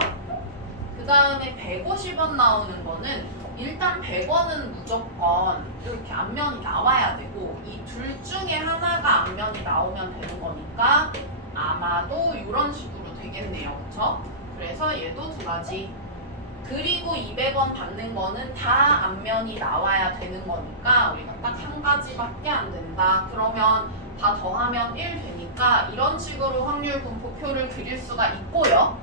그 다음에 150원 나오는 거는 일단 100원은 무조건 이렇게 앞면이 나와야 되고 이 둘 중에 하나가 앞면이 나오면 되는 거니까 아마도 이런 식으로 되겠네요. 그쵸? 그래서 얘도 두 가지. 그리고 200원 받는 거는 다 앞면이 나와야 되는 거니까 우리가 딱 한 가지밖에 안 된다. 그러면 다 더하면 1 되니까 이런 식으로 확률 분포표를 그릴 수가 있고요.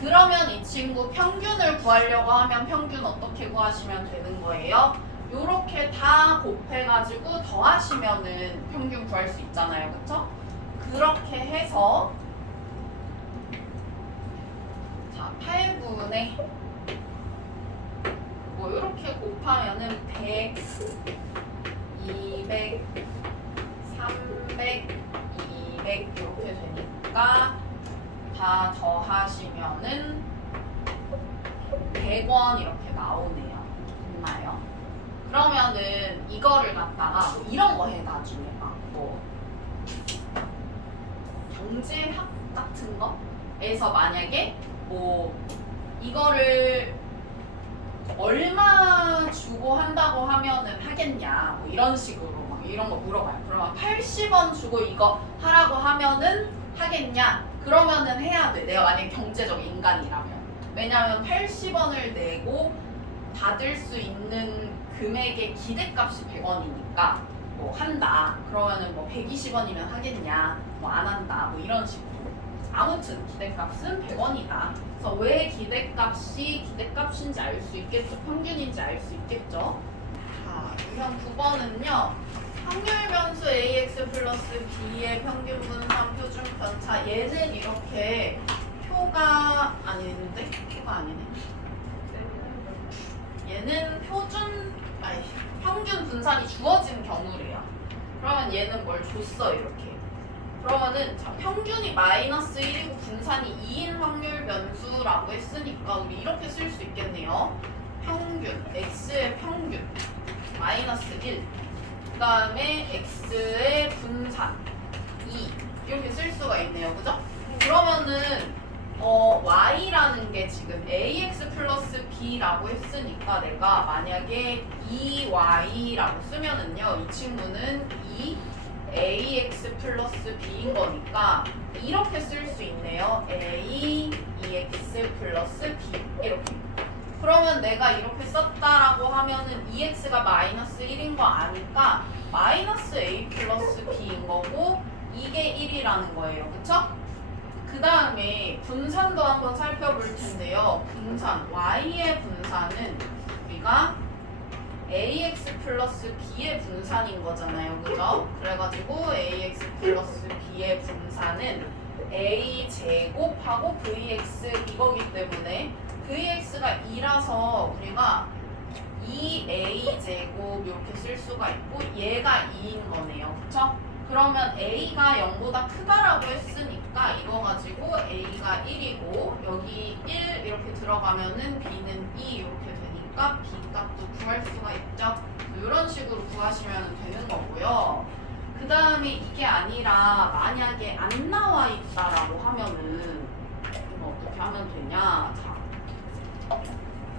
그러면 이 친구 평균을 구하려고 하면 평균 어떻게 구하시면 되는 거예요? 요렇게 다 곱해가지고 더하시면은 평균 구할 수 있잖아요. 그쵸? 그렇게 해서 자 8분의 뭐 이렇게 곱하면은 100, 200, 300, 200 이렇게 되니까 다 더하시면은 100원 이렇게 나오네요. 됐나요? 그러면은 이거를 갖다가 뭐 이런 거 해 나중에 뭐 경제학 같은 거에서 만약에 뭐 이거를 얼마 주고 한다고 하면은 하겠냐 뭐 이런 식으로 막 이런 거 물어봐요. 그러면 80원 주고 이거 하라고 하면은 하겠냐? 그러면은 해야 돼. 내가 만약에 경제적 인간이라면. 왜냐면 80원을 내고 받을 수 있는 금액의 기대값이 100원이니까 뭐 한다. 그러면은 뭐 120원이면 하겠냐? 뭐 안 한다. 뭐 이런 식으로. 아무튼 기대값은 100원이다. 그래서 왜 기대값이 기대값인지 알 수 있겠죠. 평균인지 알 수 있겠죠. 자, 유형 9번은요. 확률 변수 ax 플러스 b의 평균 분산 표준 편차. 얘는 이렇게 표가 아니는데? 표가 아니네. 얘는 평균 분산이 주어진 경우래요. 그러면 얘는 뭘 줬어 이렇게. 그러면은 자, 평균이 마이너스 1이고 분산이 2인 확률 변수라고 했으니까 우리 이렇게 쓸 수 있겠네요. 평균, x의 평균 마이너스 1, 그 다음에 x의 분산 2 이렇게 쓸 수가 있네요. 그죠? 그러면은 y라는 게 지금 ax 플러스 b라고 했으니까 내가 만약에 2y라고 쓰면은요 이 친구는 2ax 플러스 b인 거니까 이렇게 쓸 수 있네요. a 2x 플러스 b 이렇게. 그러면 내가 이렇게 썼다라고 하면은 2x가 마이너스 1인 거 아니까 마이너스 a 플러스 b인 거고 이게 1이라는 거예요. 그쵸? 그 다음에 분산도 한번 살펴볼 텐데요. 분산, y의 분산은 우리가 ax 플러스 b의 분산인 거잖아요. 그죠? 그래가지고 ax 플러스 b의 분산은 a 제곱하고 vx 이거기 때문에 vx가 2라서 우리가 2a 제곱 이렇게 쓸 수가 있고 얘가 2인 거네요. 그쵸? 그러면 a가 0보다 크다라고 했으니까 이거 가지고 a가 1이고 여기 1 이렇게 들어가면은 b는 2 이렇게 되니까 b 값도 구할 수가 있죠. 이런 식으로 구하시면 되는 거고요. 그 다음에 이게 아니라 만약에 안 나와 있다라고 하면은 이거 어떻게 하면 되냐? 자,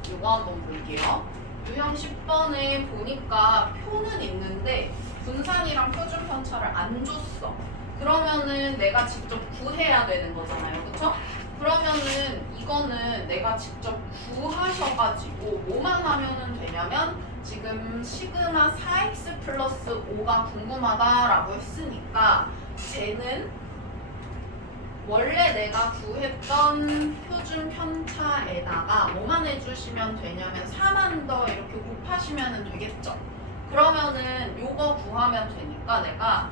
이거 한번 볼게요. 유형 10번에 보니까 표는 있는데 분산이랑 표준 편차를 안 줬어. 그러면은 내가 직접 구해야 되는 거잖아요. 그쵸? 그러면은 이거는 내가 직접 구하셔가지고 뭐만 하면은 되냐면 지금 시그마 4x 플러스 5가 궁금하다라고 했으니까 쟤는 원래 내가 구했던 표준 편차에다가 뭐만 해주시면 되냐면 4만 더 이렇게 곱하시면 되겠죠. 그러면은 요거 구하면 되니까 내가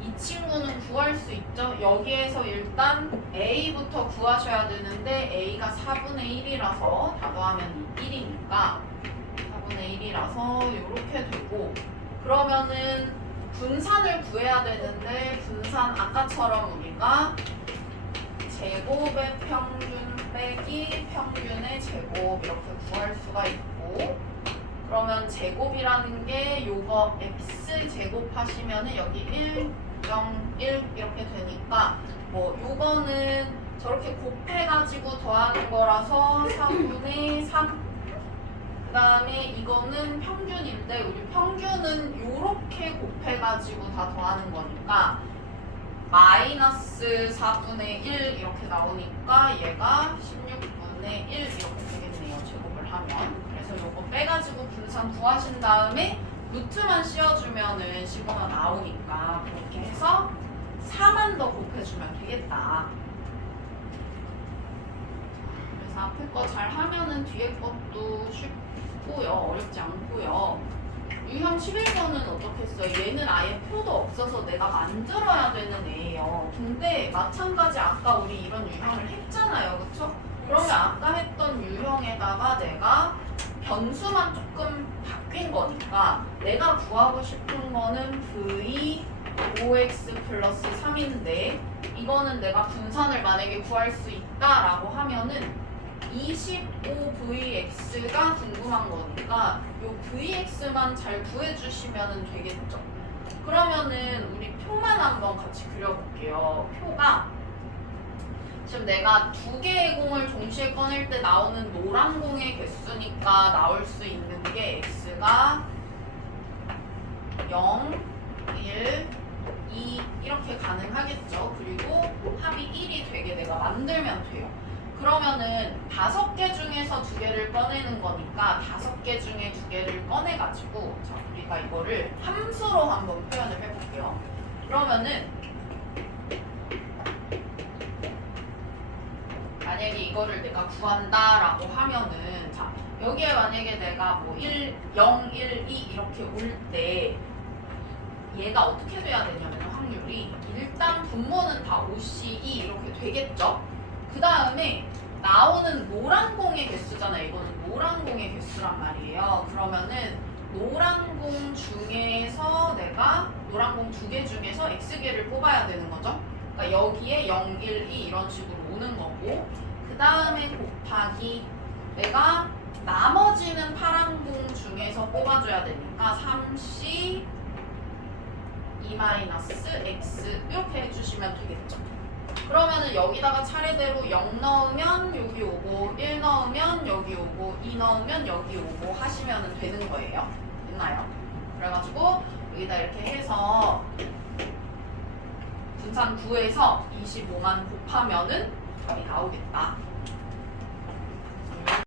이 친구는 구할 수 있죠. 여기에서 일단 A부터 구하셔야 되는데 A가 4분의 1이라서 다 더하면 1이니까 4분의 1이라서 이렇게 되고 그러면은 분산을 구해야 되는데 분산 아까처럼 우리가 제곱의 평균 빼기 평균의 제곱 이렇게 구할 수가 있고 그러면 제곱이라는 게 요거 x 제곱 하시면은 여기 1, 0, 1 이렇게 되니까 뭐 요거는 저렇게 곱해가지고 더하는 거라서 3분의 3 그 다음에 이거는 평균인데 우리 평균은 요렇게 곱해가지고 다 더하는 거니까 마이너스 4분의 1 이렇게 나오니까 얘가 16분의 1 이렇게 되겠네요. 제곱을 하면. 그래서 요거 빼가지고 분산 구하신 다음에 루트만 씌워주면은 시그마 나오니까 그렇게 해서 4만 더 곱해주면 되겠다. 그래서 앞에 거 잘 하면은 뒤에 것도 쉽고요. 어렵지 않고요. 유형 11번은 어떻게 했어요? 얘는 아예 표도 없어서 내가 만들어야 되는 애예요. 근데 마찬가지 아까 우리 이런 유형을 했잖아요. 그쵸? 그러면 아까 했던 유형에다가 내가 변수만 조금 바뀐 거니까 내가 구하고 싶은 거는 V 5x 플러스 3인데 이거는 내가 분산을 만약에 구할 수 있다라고 하면은 25vx가 궁금한 거니까 요 vx만 잘 구해주시면 되겠죠. 그러면은 우리 표만 한번 같이 그려볼게요. 표가 지금 내가 두 개의 공을 동시에 꺼낼 때 나오는 노란 공의 개수니까 나올 수 있는 게 x가 0, 1, 2 이렇게 가능하겠죠. 그리고 합이 1이 되게 내가 만들면 돼요. 그러면은 5개 중에서 2개를 꺼내는 거니까 5개 중에 2개를 꺼내가지고 자, 우리가 이거를 함수로 한번 표현을 해볼게요. 그러면은 만약에 이거를 내가 구한다라고 하면은 자 여기에 만약에 내가 뭐 1, 0, 1, 2 이렇게 올 때 얘가 어떻게 돼야 되냐면 확률이 일단 분모는 다 OCE 이렇게 되겠죠? 그 다음에 나오는 노란 공의 개수잖아요. 이거는 노란 공의 개수란 말이에요. 그러면은 노란 공 중에서 내가 노란 공 2개 중에서 x개를 뽑아야 되는 거죠. 그러니까 여기에 0, 1, 2 이런 식으로 오는 거고 그 다음에 곱하기 내가 나머지는 파란 공 중에서 뽑아줘야 되니까 3c 2-x 이렇게 해주시면 되겠죠. 그러면은 여기다가 차례대로 0 넣으면 여기 오고 1 넣으면 여기 오고 2 넣으면 여기 오고 하시면 되는 거예요. 됐나요? 그래가지고 여기다 이렇게 해서 분산 9에서 25만 곱하면은 답이 나오겠다.